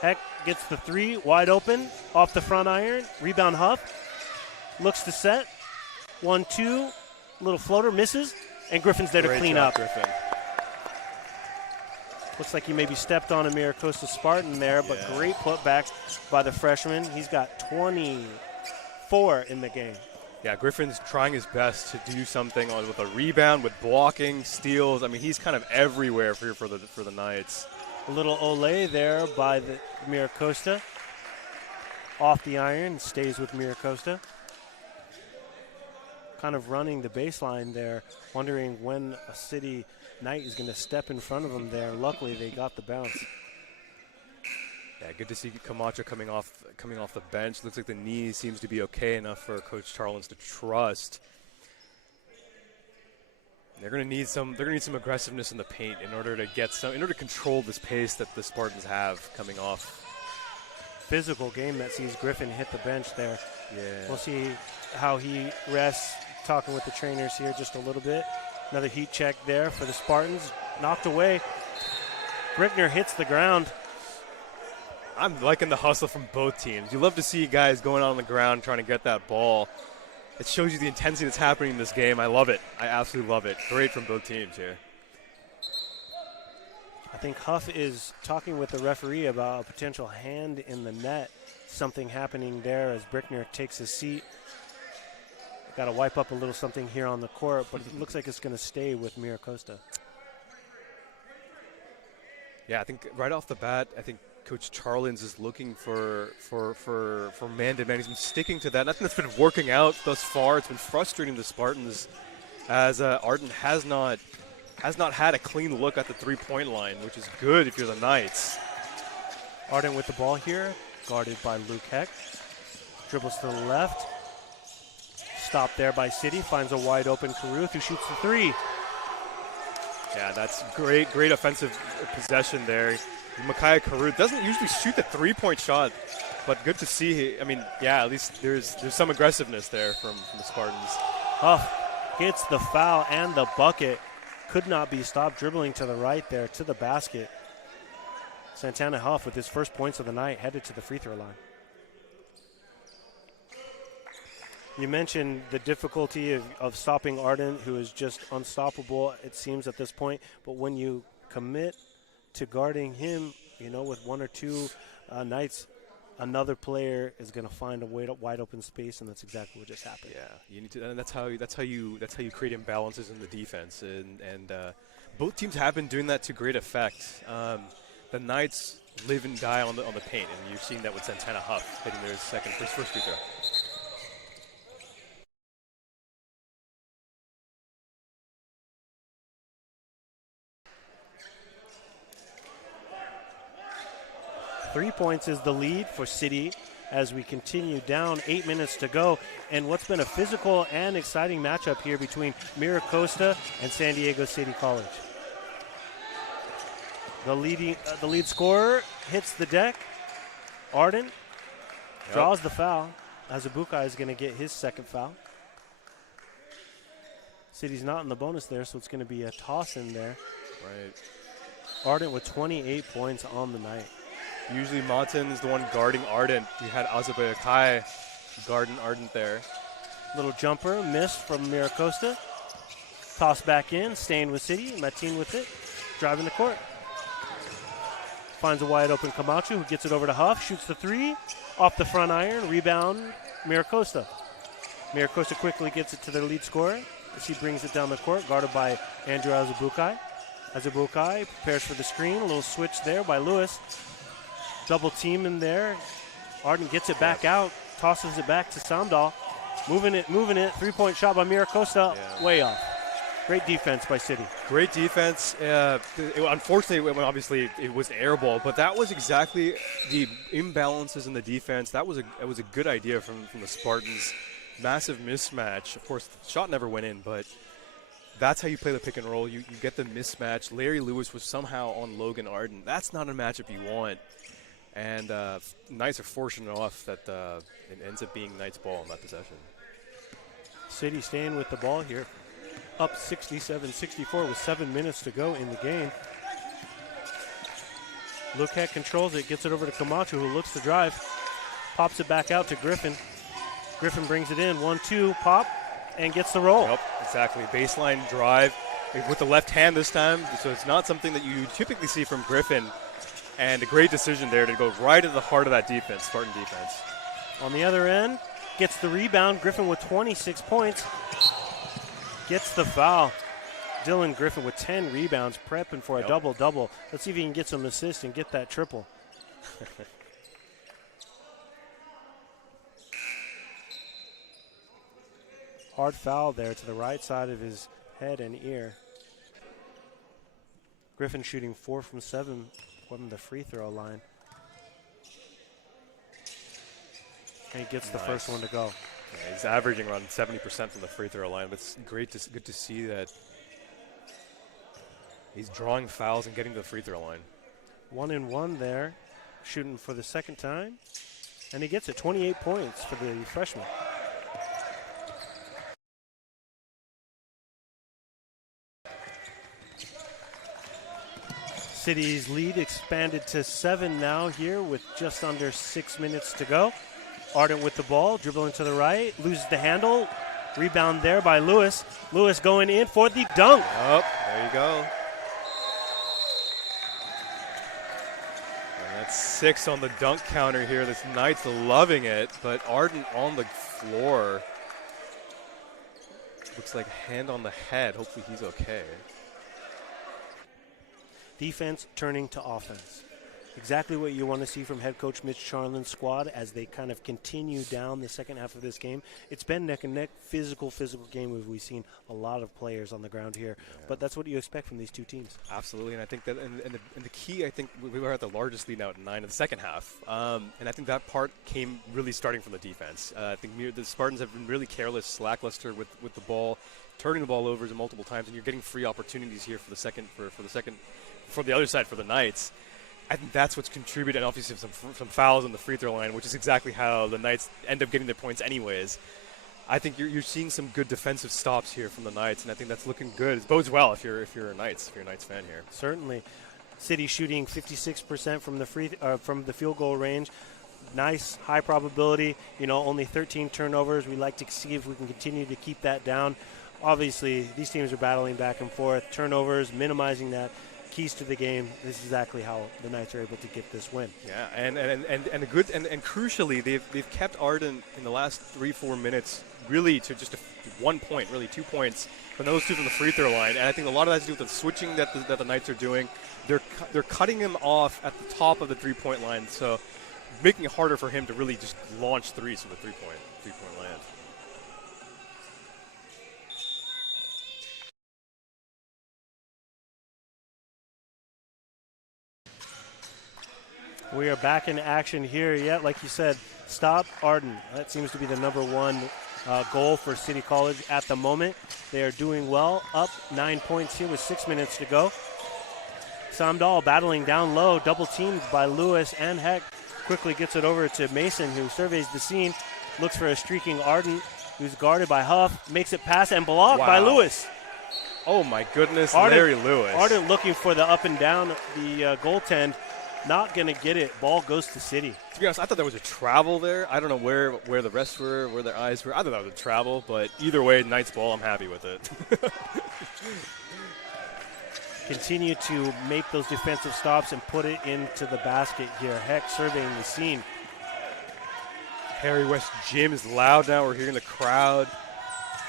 Heck gets the 3 wide open off the front iron. Rebound Huff. Looks to set. 1-2. Little floater misses. And Griffin's there to clean up. Griffin. Looks like he maybe stepped on a MiraCosta Spartan there, but great putback by the freshman. He's got 24 in the game. Yeah, Griffin's trying his best to do something with a rebound, with blocking, steals. I mean, he's kind of everywhere for the Knights. A little Olay there by the MiraCosta. Off the iron, stays with MiraCosta. Kind of running the baseline there, wondering when a City Knight is going to step in front of them there. Luckily, they got the bounce. Yeah, good to see Camacho coming off the bench. Looks like the knee seems to be okay enough for Coach Charlins to trust. They're going to need some aggressiveness in the paint in order to control this pace that the Spartans have coming off. Physical game that sees Griffin hit the bench there. Yeah. We'll see how he rests. Talking with the trainers here just a little bit. Another heat check there for the Spartans. Knocked away. Brickner hits the ground. I'm liking the hustle from both teams. You love to see guys going on the ground trying to get that ball. It shows you the intensity that's happening in this game. I love it. I absolutely love it. Great from both teams here. I think Huff is talking with the referee about a potential hand in the net. Something happening there as Brickner takes his seat. Got to wipe up a little something here on the court, but it looks like it's going to stay with MiraCosta. Yeah, I think right off the bat, I think Coach Charlins is looking for man-to-man. He's been sticking to that. Nothing that's been working out thus far. It's been frustrating the Spartans as Arden has not had a clean look at the three-point line, which is good if you're the Knights. Arden with the ball here, guarded by Luke Heck. Dribbles to the left. Stopped there by City. Finds a wide open Caruth who shoots the three. Yeah, that's great offensive possession there. Micaiah Caruth doesn't usually shoot the three-point shot, but good to see. I mean, yeah, at least there's some aggressiveness there from the Spartans. Huff gets the foul and the bucket. Could not be stopped, dribbling to the right there to the basket. Santana Huff with his first points of the night headed to the free throw line. You mentioned the difficulty of stopping Arden, who is just unstoppable, it seems, at this point. But when you commit to guarding him, you know, with one or two Knights, another player is going to find a wide open space, and that's exactly what just happened. Yeah, you need to, and that's how you create imbalances in the defense, and both teams have been doing that to great effect. The Knights live and die on the paint, and you're seeing that with Santana Huff hitting their first free throw. Three points is the lead for City as we continue down. 8 minutes to go. And what's been a physical and exciting matchup here between MiraCosta and San Diego City College. The lead scorer hits the deck. Arden draws the foul. Azubukai is going to get his second foul. City's not in the bonus there, so it's going to be a toss in there. Right. Arden with 28 points on the night. Usually Martin is the one guarding Ardent. We had Azubukai guarding Ardent there. Little jumper missed from MiraCosta. Toss back in, staying with City. Martin with it, driving the court. Finds a wide open Camacho, who gets it over to Huff, shoots the three, off the front iron, rebound MiraCosta. MiraCosta quickly gets it to their lead scorer as he brings it down the court, guarded by Andrew Azubukai. Azubukai prepares for the screen, a little switch there by Lewis. Double team in there. Arden gets it back out, tosses it back to Samdal. Moving it. Three-point shot by MiraCosta, way off. Great defense by City. Great defense. Unfortunately, obviously it was air ball, but that was exactly the imbalances in the defense. That was a good idea from the Spartans. Massive mismatch. Of course, the shot never went in, but that's how you play the pick and roll. You get the mismatch. Larry Lewis was somehow on Logan Arden. That's not a matchup you want. And Knights are fortunate enough that it ends up being Knights' ball in that possession. City staying with the ball here. Up 67-64 with 7 minutes to go in the game. Luquette controls it, gets it over to Camacho, who looks to drive. Pops it back out to Griffin. Griffin brings it in, 1-2, pop, and gets the roll. Yep, exactly. Baseline drive with the left hand this time, so it's not something that you typically see from Griffin. And a great decision there to go right at the heart of that defense, Spartan defense. On the other end, gets the rebound. Griffin with 26 points. Gets the foul. Dylan Griffin with 10 rebounds, prepping for a double-double. Let's see if he can get some assists and get that triple. Hard foul there to the right side of his head and ear. Griffin shooting 4 from 7 from the free throw line. And he gets the first one to go. Yeah, he's averaging around 70% from the free throw line, but it's good to see that he's drawing fouls and getting to the free throw line. 1-and-1 there, shooting for the second time. And he gets it, 28 points for the freshman. City's lead expanded to 7 now here with just under 6 minutes to go. Arden with the ball, dribbling to the right, loses the handle. Rebound there by Lewis. Lewis going in for the dunk. Oh, there you go. And that's 6 on the dunk counter here. This Knights loving it, but Arden on the floor. Looks like hand on the head. Hopefully he's okay. Defense turning to offense. Exactly what you want to see from head coach Mitch Charlin's squad as they kind of continue down the second half of this game. It's been neck and neck, physical game. We've seen a lot of players on the ground here, but that's what you expect from these two teams. Absolutely, and I think that and the key, I think we were at the largest lead now at 9 in the second half, and I think that part came really starting from the defense. I think the Spartans have been really careless, lackluster with the ball, turning the ball over multiple times, and you're getting free opportunities here for the other side for the Knights. I think that's what's contributed, and obviously some fouls on the free throw line, which is exactly how the Knights end up getting their points anyways. I think you're seeing some good defensive stops here from the Knights, and I think that's looking good. It bodes well if you're a Knights fan here. Certainly, City shooting 56% from the field goal range. Nice, high probability. Only 13 turnovers. We like to see if we can continue to keep that down. Obviously, these teams are battling back and forth. Turnovers, minimizing that. Keys to the game. This is exactly how the Knights are able to get this win. Yeah, and crucially, they've kept Arden in the last 3-4 minutes really to just 1 point, really 2 points, but those two from the free throw line. And I think a lot of that has to do with the switching that the Knights are doing. They're cutting him off at the top of the 3-point line, so making it harder for him to really just launch threes from the three-point land. We are back in action here. Yeah, like you said, stop Arden. That seems to be the number one goal for City College at the moment. They are doing well, up 9 points here with 6 minutes to go. Samdal battling down low, double teamed by Lewis and Heck. Quickly gets it over to Mason, who surveys the scene, looks for a streaking Arden, who's guarded by Huff, makes it pass and blocked by Lewis. Oh my goodness, Larry Lewis. Arden looking for the up and down, the goaltend. Not going to get it. Ball goes to City. To be honest, I thought there was a travel there. I don't know where the rest were, where their eyes were. I thought that was a travel, but either way, Knights ball, I'm happy with it. Continue to make those defensive stops and put it into the basket here. Heck surveying the scene. Harry West Gym is loud now. We're hearing the crowd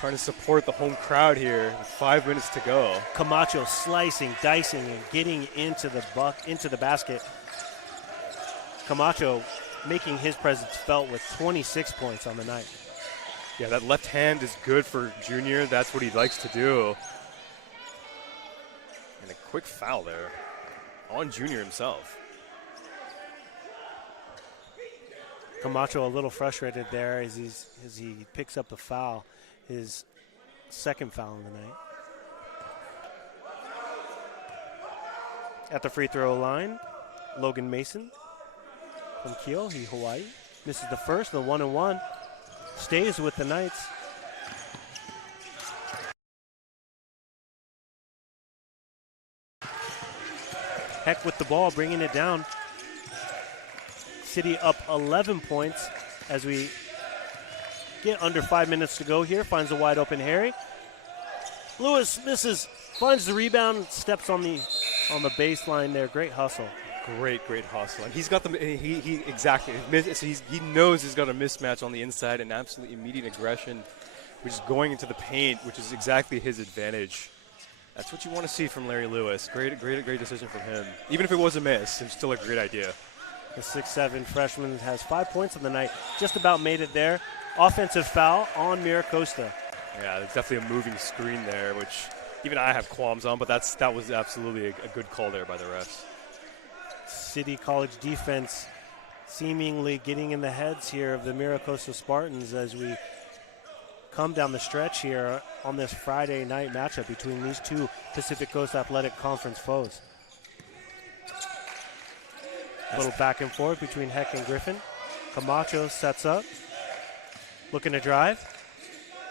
trying to support the home crowd here with 5 minutes to go. Camacho slicing, dicing, and getting into the basket. Camacho making his presence felt with 26 points on the night. Yeah, that left hand is good for Junior. That's what he likes to do. And a quick foul there on Junior himself. Camacho a little frustrated there as he picks up the foul, his second foul of the night. At the free throw line, Logan Mason from Keohi, Hawaii. Misses the first, the 1-1. Stays with the Knights. Heck with the ball, bringing it down. City up 11 points as we get under 5 minutes to go here. Finds a wide open Harry. Lewis misses, finds the rebound, steps on the baseline there. Great hustle. Great hustle. And he's got he exactly. He knows he's got a mismatch on the inside and absolutely immediate aggression, which is going into the paint, which is exactly his advantage. That's what you want to see from Larry Lewis. Great decision from him. Even if it was a miss, it's still a great idea. The 6'7" freshman has 5 points on the night. Just about made it there. Offensive foul on MiraCosta. Yeah, there's definitely a moving screen there, which even I have qualms on, but that was absolutely a good call there by the refs. City College defense seemingly getting in the heads here of the MiraCosta Spartans as we come down the stretch here on this Friday night matchup between these two Pacific Coast Athletic Conference foes. A little back and forth between Heck and Griffin. Camacho sets up, looking to drive.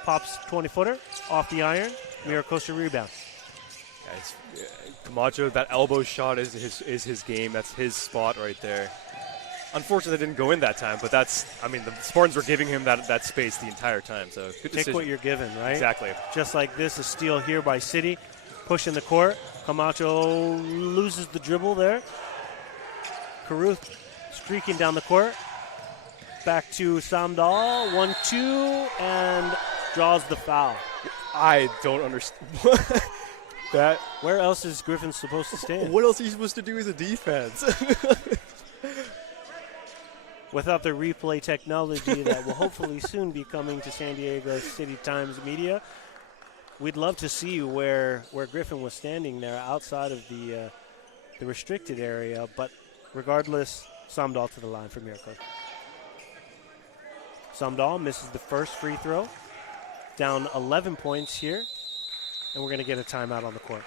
Pops 20-footer off the iron. MiraCosta rebound. Camacho, that elbow shot is his game. That's his spot right there. Unfortunately, it didn't go in that time, but the Spartans were giving him that space the entire time. So good decision. Take what you're given, right? Exactly. Just like this, a steal here by City. Pushing the court. Camacho loses the dribble there. Caruth streaking down the court. Back to Samdal. 1-2, and draws the foul. I don't understand. Where else is Griffin supposed to stand? What else are you supposed to do as a defense? Without the replay technology that will hopefully soon be coming to San Diego City Times Media, we'd love to see where Griffin was standing there outside of the restricted area. But regardless, Samdal to the line for MiraCosta. Samdal misses the first free throw. Down 11 points here, and we're going to get a timeout on the court.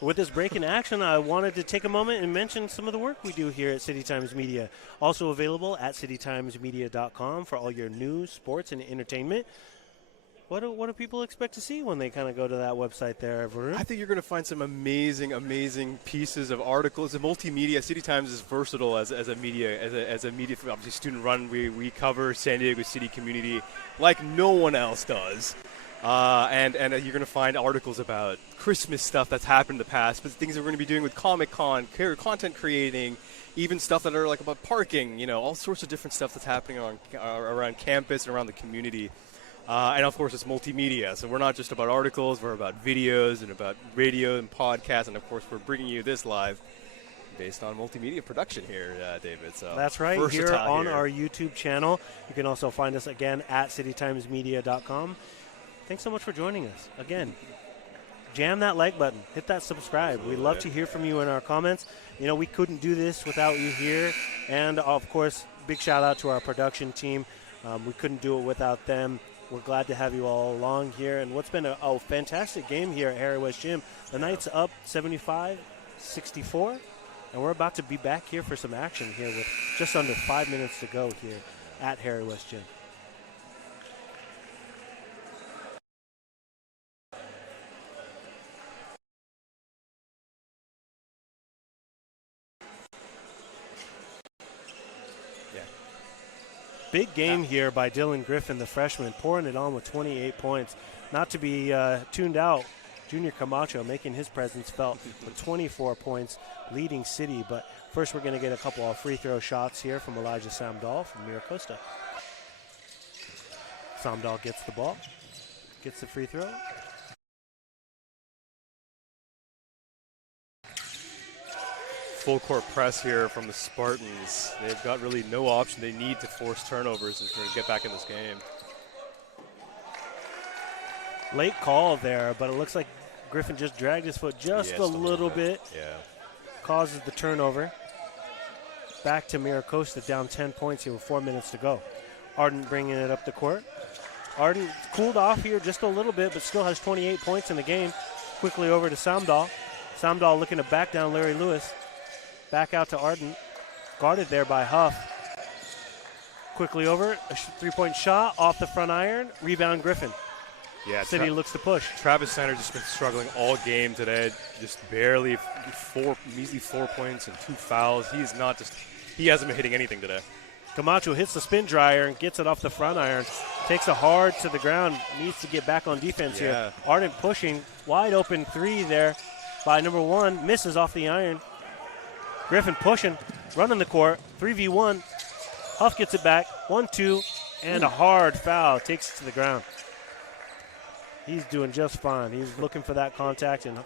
With this break in action, I wanted to take a moment and mention some of the work we do here at City Times Media. Also available at citytimesmedia.com for all your news, sports, and entertainment. What do people expect to see when they kind of go to that website there, Varun? I think you're going to find some amazing, amazing pieces of articles. The multimedia, City Times is versatile as a media, obviously student run. We cover San Diego City community like no one else does. And you're going to find articles about Christmas stuff that's happened in the past, but things that we're going to be doing with Comic-Con, content creating, even stuff that are like about parking, all sorts of different stuff that's happening around campus and around the community. And of course, it's multimedia. So we're not just about articles, we're about videos and about radio and podcasts. And of course, we're bringing you this live based on multimedia production here, David. So that's right, here on our YouTube channel. You can also find us again at citytimesmedia.com. Thanks so much for joining us. Again, jam that like button. Hit that subscribe. We'd love to hear from you in our comments. We couldn't do this without you here. And, of course, big shout-out to our production team. We couldn't do it without them. We're glad to have you all along here. And what's been a fantastic game here at Harry West Gym. The Knights up 75-64. And we're about to be back here for some action here with just under 5 minutes to go here at Harry West Gym. Big game here by Dylan Griffin, the freshman, pouring it on with 28 points. Not to be tuned out, Junior Camacho making his presence felt with 24 points, leading City. But first we're going to get a couple of free throw shots here from Elijah Samdal from MiraCosta. Samdal gets the ball, gets the free throw. Full court press here from the Spartans. They've got really no option. They need to force turnovers in order to get back in this game. Late call there, but it looks like Griffin just dragged his foot just a little bit. Yeah. Causes the turnover. Back to MiraCosta, down 10 points here with 4 minutes to go. Arden bringing it up the court. Arden cooled off here just a little bit, but still has 28 points in the game. Quickly over to Samdal. Samdal looking to back down Larry Lewis. Back out to Arden, guarded there by Huff. Quickly over, a three-point shot off the front iron, rebound Griffin. Yeah, City looks to push. Travis Snyder just been struggling all game today, just barely measly 4 points and 2 fouls. He hasn't been hitting anything today. Camacho hits the spin dryer and gets it off the front iron. Takes it hard to the ground, needs to get back on defense here. Arden pushing, wide open three there by number 1, misses off the iron. Griffin pushing, running the court, 3v1. Huff gets it back, 1-2, and a hard foul takes it to the ground. He's doing just fine. He's looking for that contact and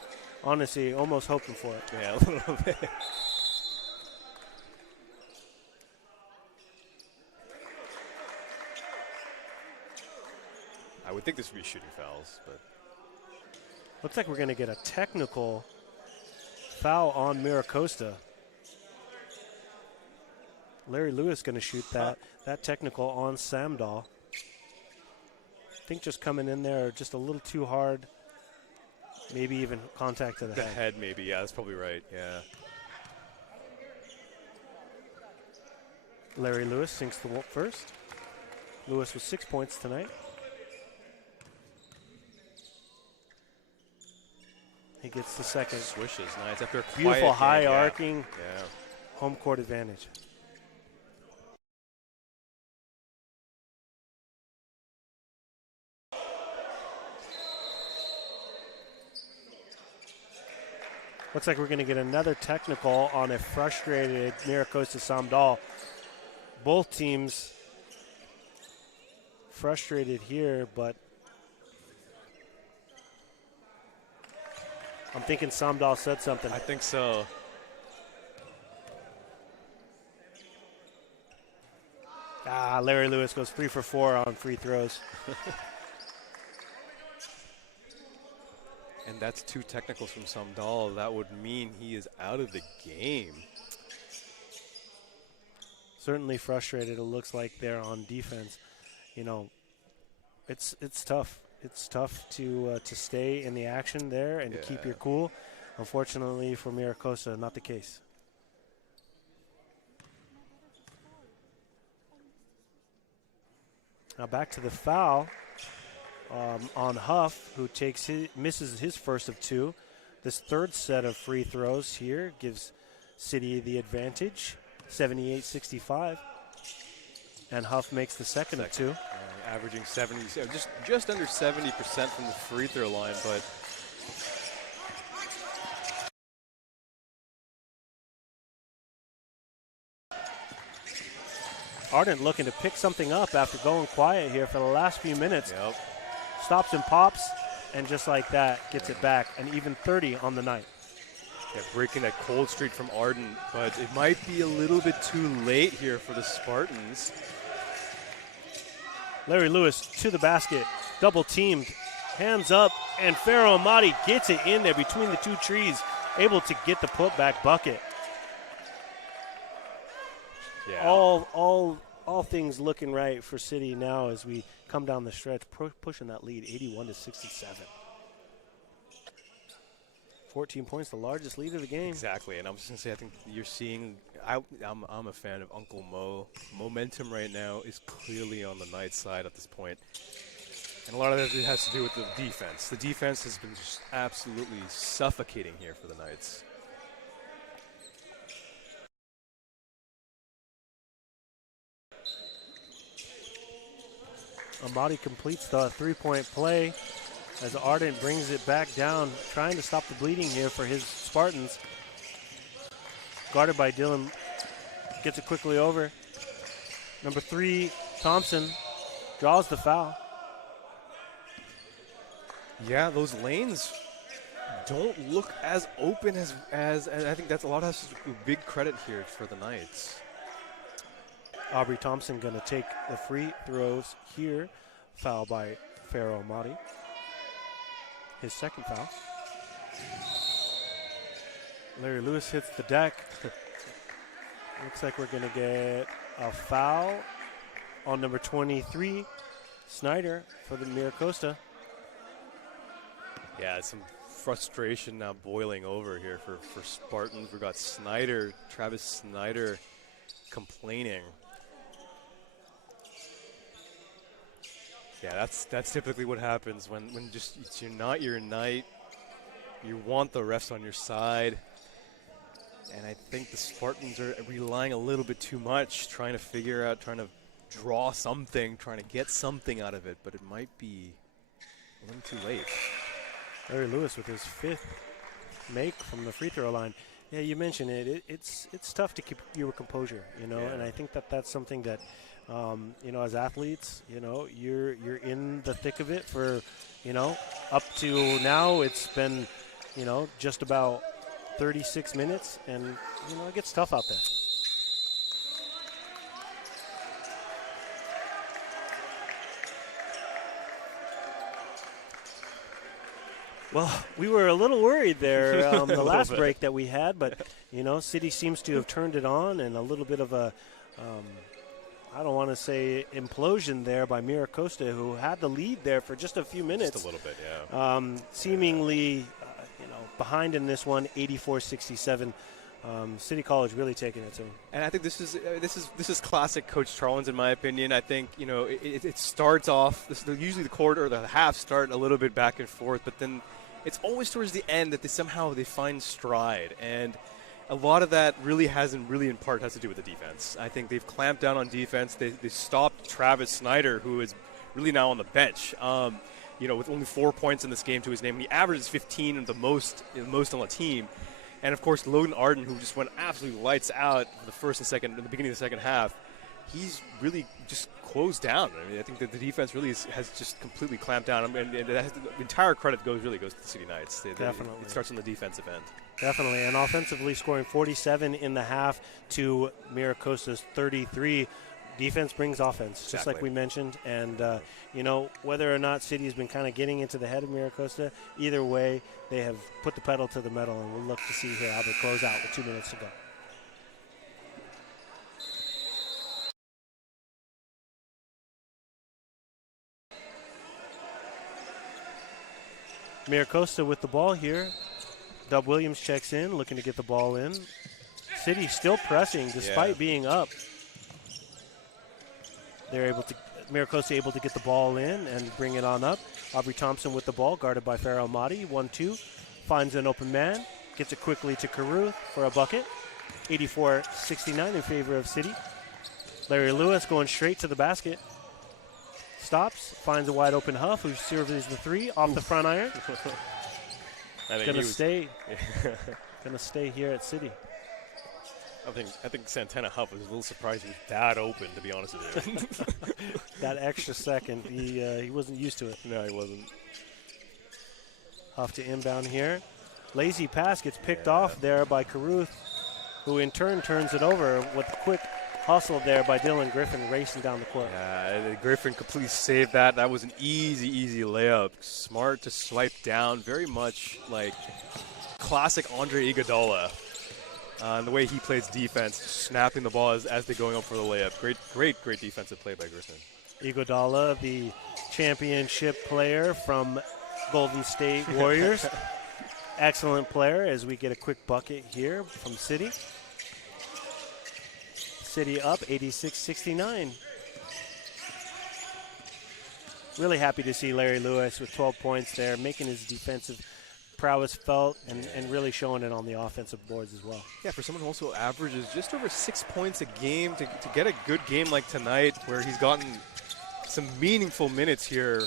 honestly almost hoping for it. Yeah, a little bit. I would think this would be shooting fouls, but. Looks like we're going to get a technical foul on MiraCosta. Larry Lewis going to shoot that technical on Samdal. I think just coming in there just a little too hard. Maybe even contact to the head. The head maybe, yeah, that's probably right, yeah. Larry Lewis sinks the first. Lewis with 6 points tonight. He gets the second. Swishes, nice. After a beautiful high game, arcing home court advantage. Looks like we're going to get another technical on a frustrated MiraCosta Samdal. Both teams frustrated here, but I'm thinking Samdal said something. I think so. Larry Lewis goes 3 for 4 on free throws. And that's 2 technicals from Samdal. That would mean he is out of the game. Certainly frustrated, it looks like they're on defense. You know, it's tough. It's tough to stay in the action there and to keep your cool. Unfortunately for MiraCosta, not the case. Now back to the foul on Huff, who misses his first of 2. This third set of free throws here gives City the advantage, 78-65. And Huff makes the second of 2. Averaging 70, just under 70% from the free throw line, but Ardent looking to pick something up after going quiet here for the last few minutes. Yep. Stops and pops, and just like that, gets it back. An even 30 on the night. Yeah, breaking that cold streak from Ardent, but it might be a little bit too late here for the Spartans. Larry Lewis to the basket, double teamed, hands up, and Pharaoh Amadi gets it in there between the 2 trees, able to get the putback bucket. Yeah. All things looking right for City now as we come down the stretch, pushing that lead 81-67. 14 points, the largest lead of the game. Exactly, and I was just going to say, I think you're seeing, I'm a fan of Uncle Mo. Momentum right now is clearly on the Knights' side at this point. And a lot of that has to do with the defense. The defense has been just absolutely suffocating here for the Knights. Amadi completes the 3-point play as Ardent brings it back down, trying to stop the bleeding here for his Spartans. Guarded by Dylan, gets it quickly over. Number 3, Thompson, draws the foul. Yeah, those lanes don't look as open as I think that's a lot of big credit here for the Knights. Aubrey Thompson going to take the free throws here. Foul by Pharaoh Amadi. His second foul. Larry Lewis hits the deck. Looks like we're going to get a foul on number 23, Snyder, for the MiraCosta. Yeah, some frustration now boiling over here for Spartans. We've got Snyder, Travis Snyder, complaining. Yeah, that's typically what happens when just you're not your night. You want the refs on your side. And I think the Spartans are relying a little bit too much, trying to figure out, trying to draw something, trying to get something out of it, but it might be a little too late. Larry Lewis with his 5th make from the free throw line. Yeah, you mentioned it. It's tough to keep your composure, you know, and I think that's something that, you know, as athletes, you know, you're in the thick of it for, you know, up to now it's been, you know, just about 36 minutes, and, you know, it gets tough out there. Well, we were a little worried there the last break that we had, but, you know, City seems to have turned it on, and a little bit of a, I don't want to say implosion there by MiraCosta, who had the lead there for just a few minutes. Just a little bit, yeah. Seemingly, you know, behind in this one, 84-67. City College really taking it to him. And I think this is classic Coach Charlins, in my opinion. I think, you know, it starts off, usually the quarter or the half start a little bit back and forth, but then it's always towards the end that they find stride. And a lot of that has to do with the defense. I think they've clamped down on defense. They stopped Travis Snyder, who is really now on the bench. You know, with only 4 points in this game to his name. He averages 15 and the most on the team. And of course, Logan Arden, who just went absolutely lights out for the beginning of the second half. He's really just close down. I mean, I think that the defense really has just completely clamped down, and the entire credit goes to the City Knights. Definitely. It starts on the defensive end. Definitely, and offensively scoring 47 in the half to MiraCosta's 33. Defense brings offense, Exactly. just like we mentioned. And, whether or not City has been kind of getting into the head of MiraCosta, either way, they have put the pedal to the metal, and we'll look to see here how they close out with 2 minutes to go. MiraCosta with the ball here. Dub Williams checks in, looking to get the ball in. City still pressing despite being up. MiraCosta able to get the ball in and bring it on up. Aubrey Thompson with the ball, guarded by Farrell Mahdi. 1-2, finds an open man, gets it quickly to Caruth for a bucket. 84-69 in favor of City. Larry Lewis going straight to the basket. Stops, finds a wide open Huff, who serves the three off the front iron. Gonna stay here at City. I think Santana Huff was a little surprised he was that open, to be honest with you. That extra second, he wasn't used to it. No, he wasn't. Huff to inbound here. Lazy pass gets picked off there by Caruth, who in turn turns it over with a quick hustle there by Dylan Griffin racing down the court. Yeah, Griffin completely saved that. That was an easy layup. Smart to swipe down, very much like classic Andre Iguodala. And the way he plays defense, snapping the ball as they're going up for the layup. Great defensive play by Griffin. Iguodala, the championship player from Golden State Warriors. Excellent player as we get a quick bucket here from City. City up 86-69. Really happy to see Larry Lewis with 12 points there, making his defensive prowess felt and really showing it on the offensive boards as well. Yeah, for someone who also averages just over 6 points a game, to get a good game like tonight where he's gotten some meaningful minutes here.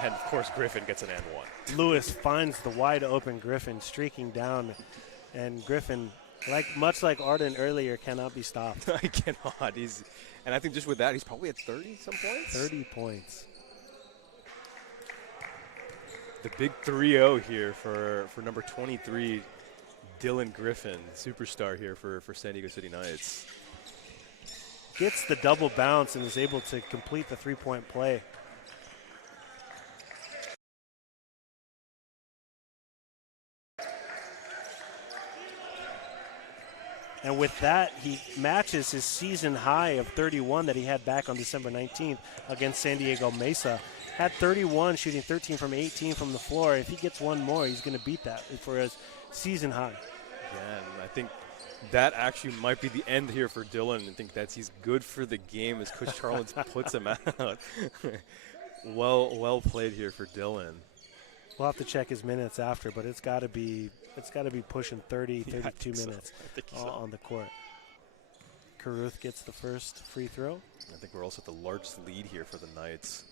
And, of course, Griffin gets an and one. Lewis finds the wide open Griffin streaking down, and Griffin, much like Arden earlier, cannot be stopped. I cannot. And I think just with that, he's probably at 30-some points. 30 points. The big 3-0 here for number 23, Dylan Griffin, superstar here for San Diego City Knights. Gets the double bounce and is able to complete the three-point play. And with that, he matches his season high of 31 that he had back on December 19th against San Diego Mesa. Had 31, shooting 13 from 18 from the floor. If he gets one more, he's going to beat that for his season high. Yeah, and I think that actually might be the end here for Dylan. I think he's good for the game as Coach Charlins puts him out. Well played here for Dylan. We'll have to check his minutes after, but it's got to be pushing 30, 32 minutes on the court. Caruth gets the first free throw. I think we're also at the largest lead here for the Knights.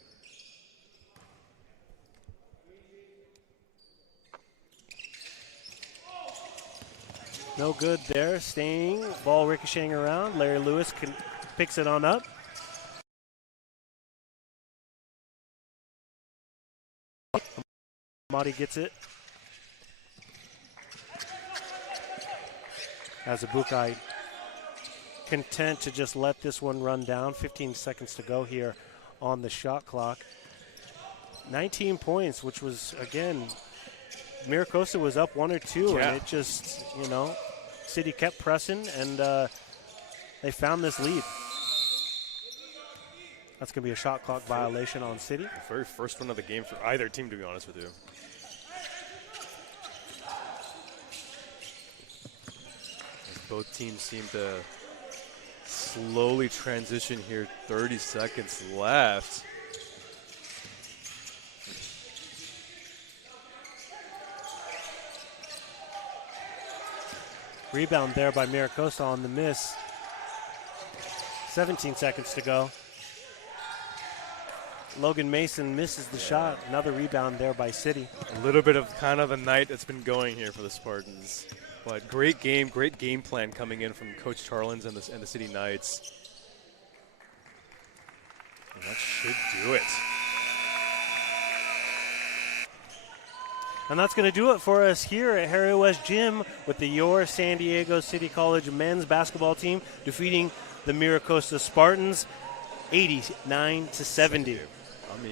No good there. Staying, ball ricocheting around. Larry Lewis picks it on up. Mahdi gets it. Azubuike content to just let this one run down. 15 seconds to go here on the shot clock. 19 points, which was, again, MiraCosta was up 1 or 2, and it just, City kept pressing, and they found this lead. That's going to be a shot clock violation on City. The very first one of the game for either team, to be honest with you. As both teams seem to slowly transition here. 30 seconds left. Rebound there by MiraCosta on the miss. 17 seconds to go. Logan Mason misses the shot. Another rebound there by City. A little bit of kind of a night that's been going here for the Spartans. But great game plan coming in from Coach Charlins and the City Knights. That should do it. And that's going to do it for us here at Harry West Gym with the Your San Diego City College men's basketball team defeating the MiraCosta Spartans 89-70.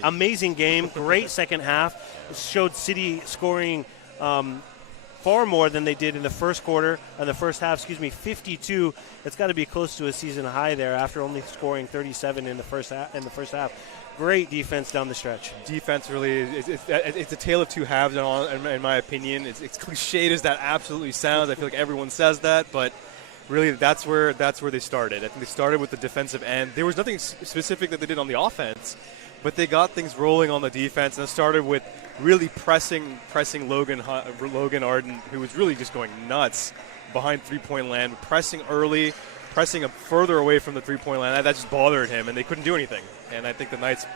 Amazing game, great second half. It showed City scoring far more than they did in the first quarter, and the first half, 52. It's got to be close to a season high there after only scoring 37 in the first half. Great defense down the stretch. Defense really it's a tale of two halves in my opinion. It's cliched as that absolutely sounds. I feel like everyone says that, but really that's where they started. I think they started with the defensive end. There was nothing specific that they did on the offense, but they got things rolling on the defense, and it started with really pressing Logan Arden, who was really just going nuts behind three-point land, pressing early, pressing him further away from the three-point line. That just bothered him, and they couldn't do anything. And I think the Knights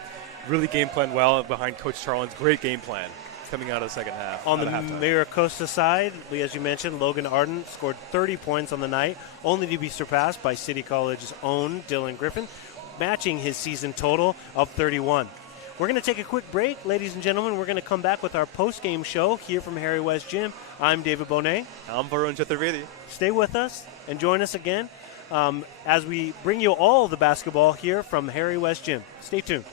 really game planned well behind Coach Charlin's great game plan coming out of the second half. On the MiraCosta side, as you mentioned, Logan Arden scored 30 points on the night, only to be surpassed by City College's own Dylan Griffin, matching his season total of 31. We're going to take a quick break, ladies and gentlemen. We're going to come back with our post-game show here from Harry West Gym. I'm David Bohnet. I'm Varun Chaturvedi. Stay with us and join us again as we bring you all the basketball here from Harry West Gym. Stay tuned.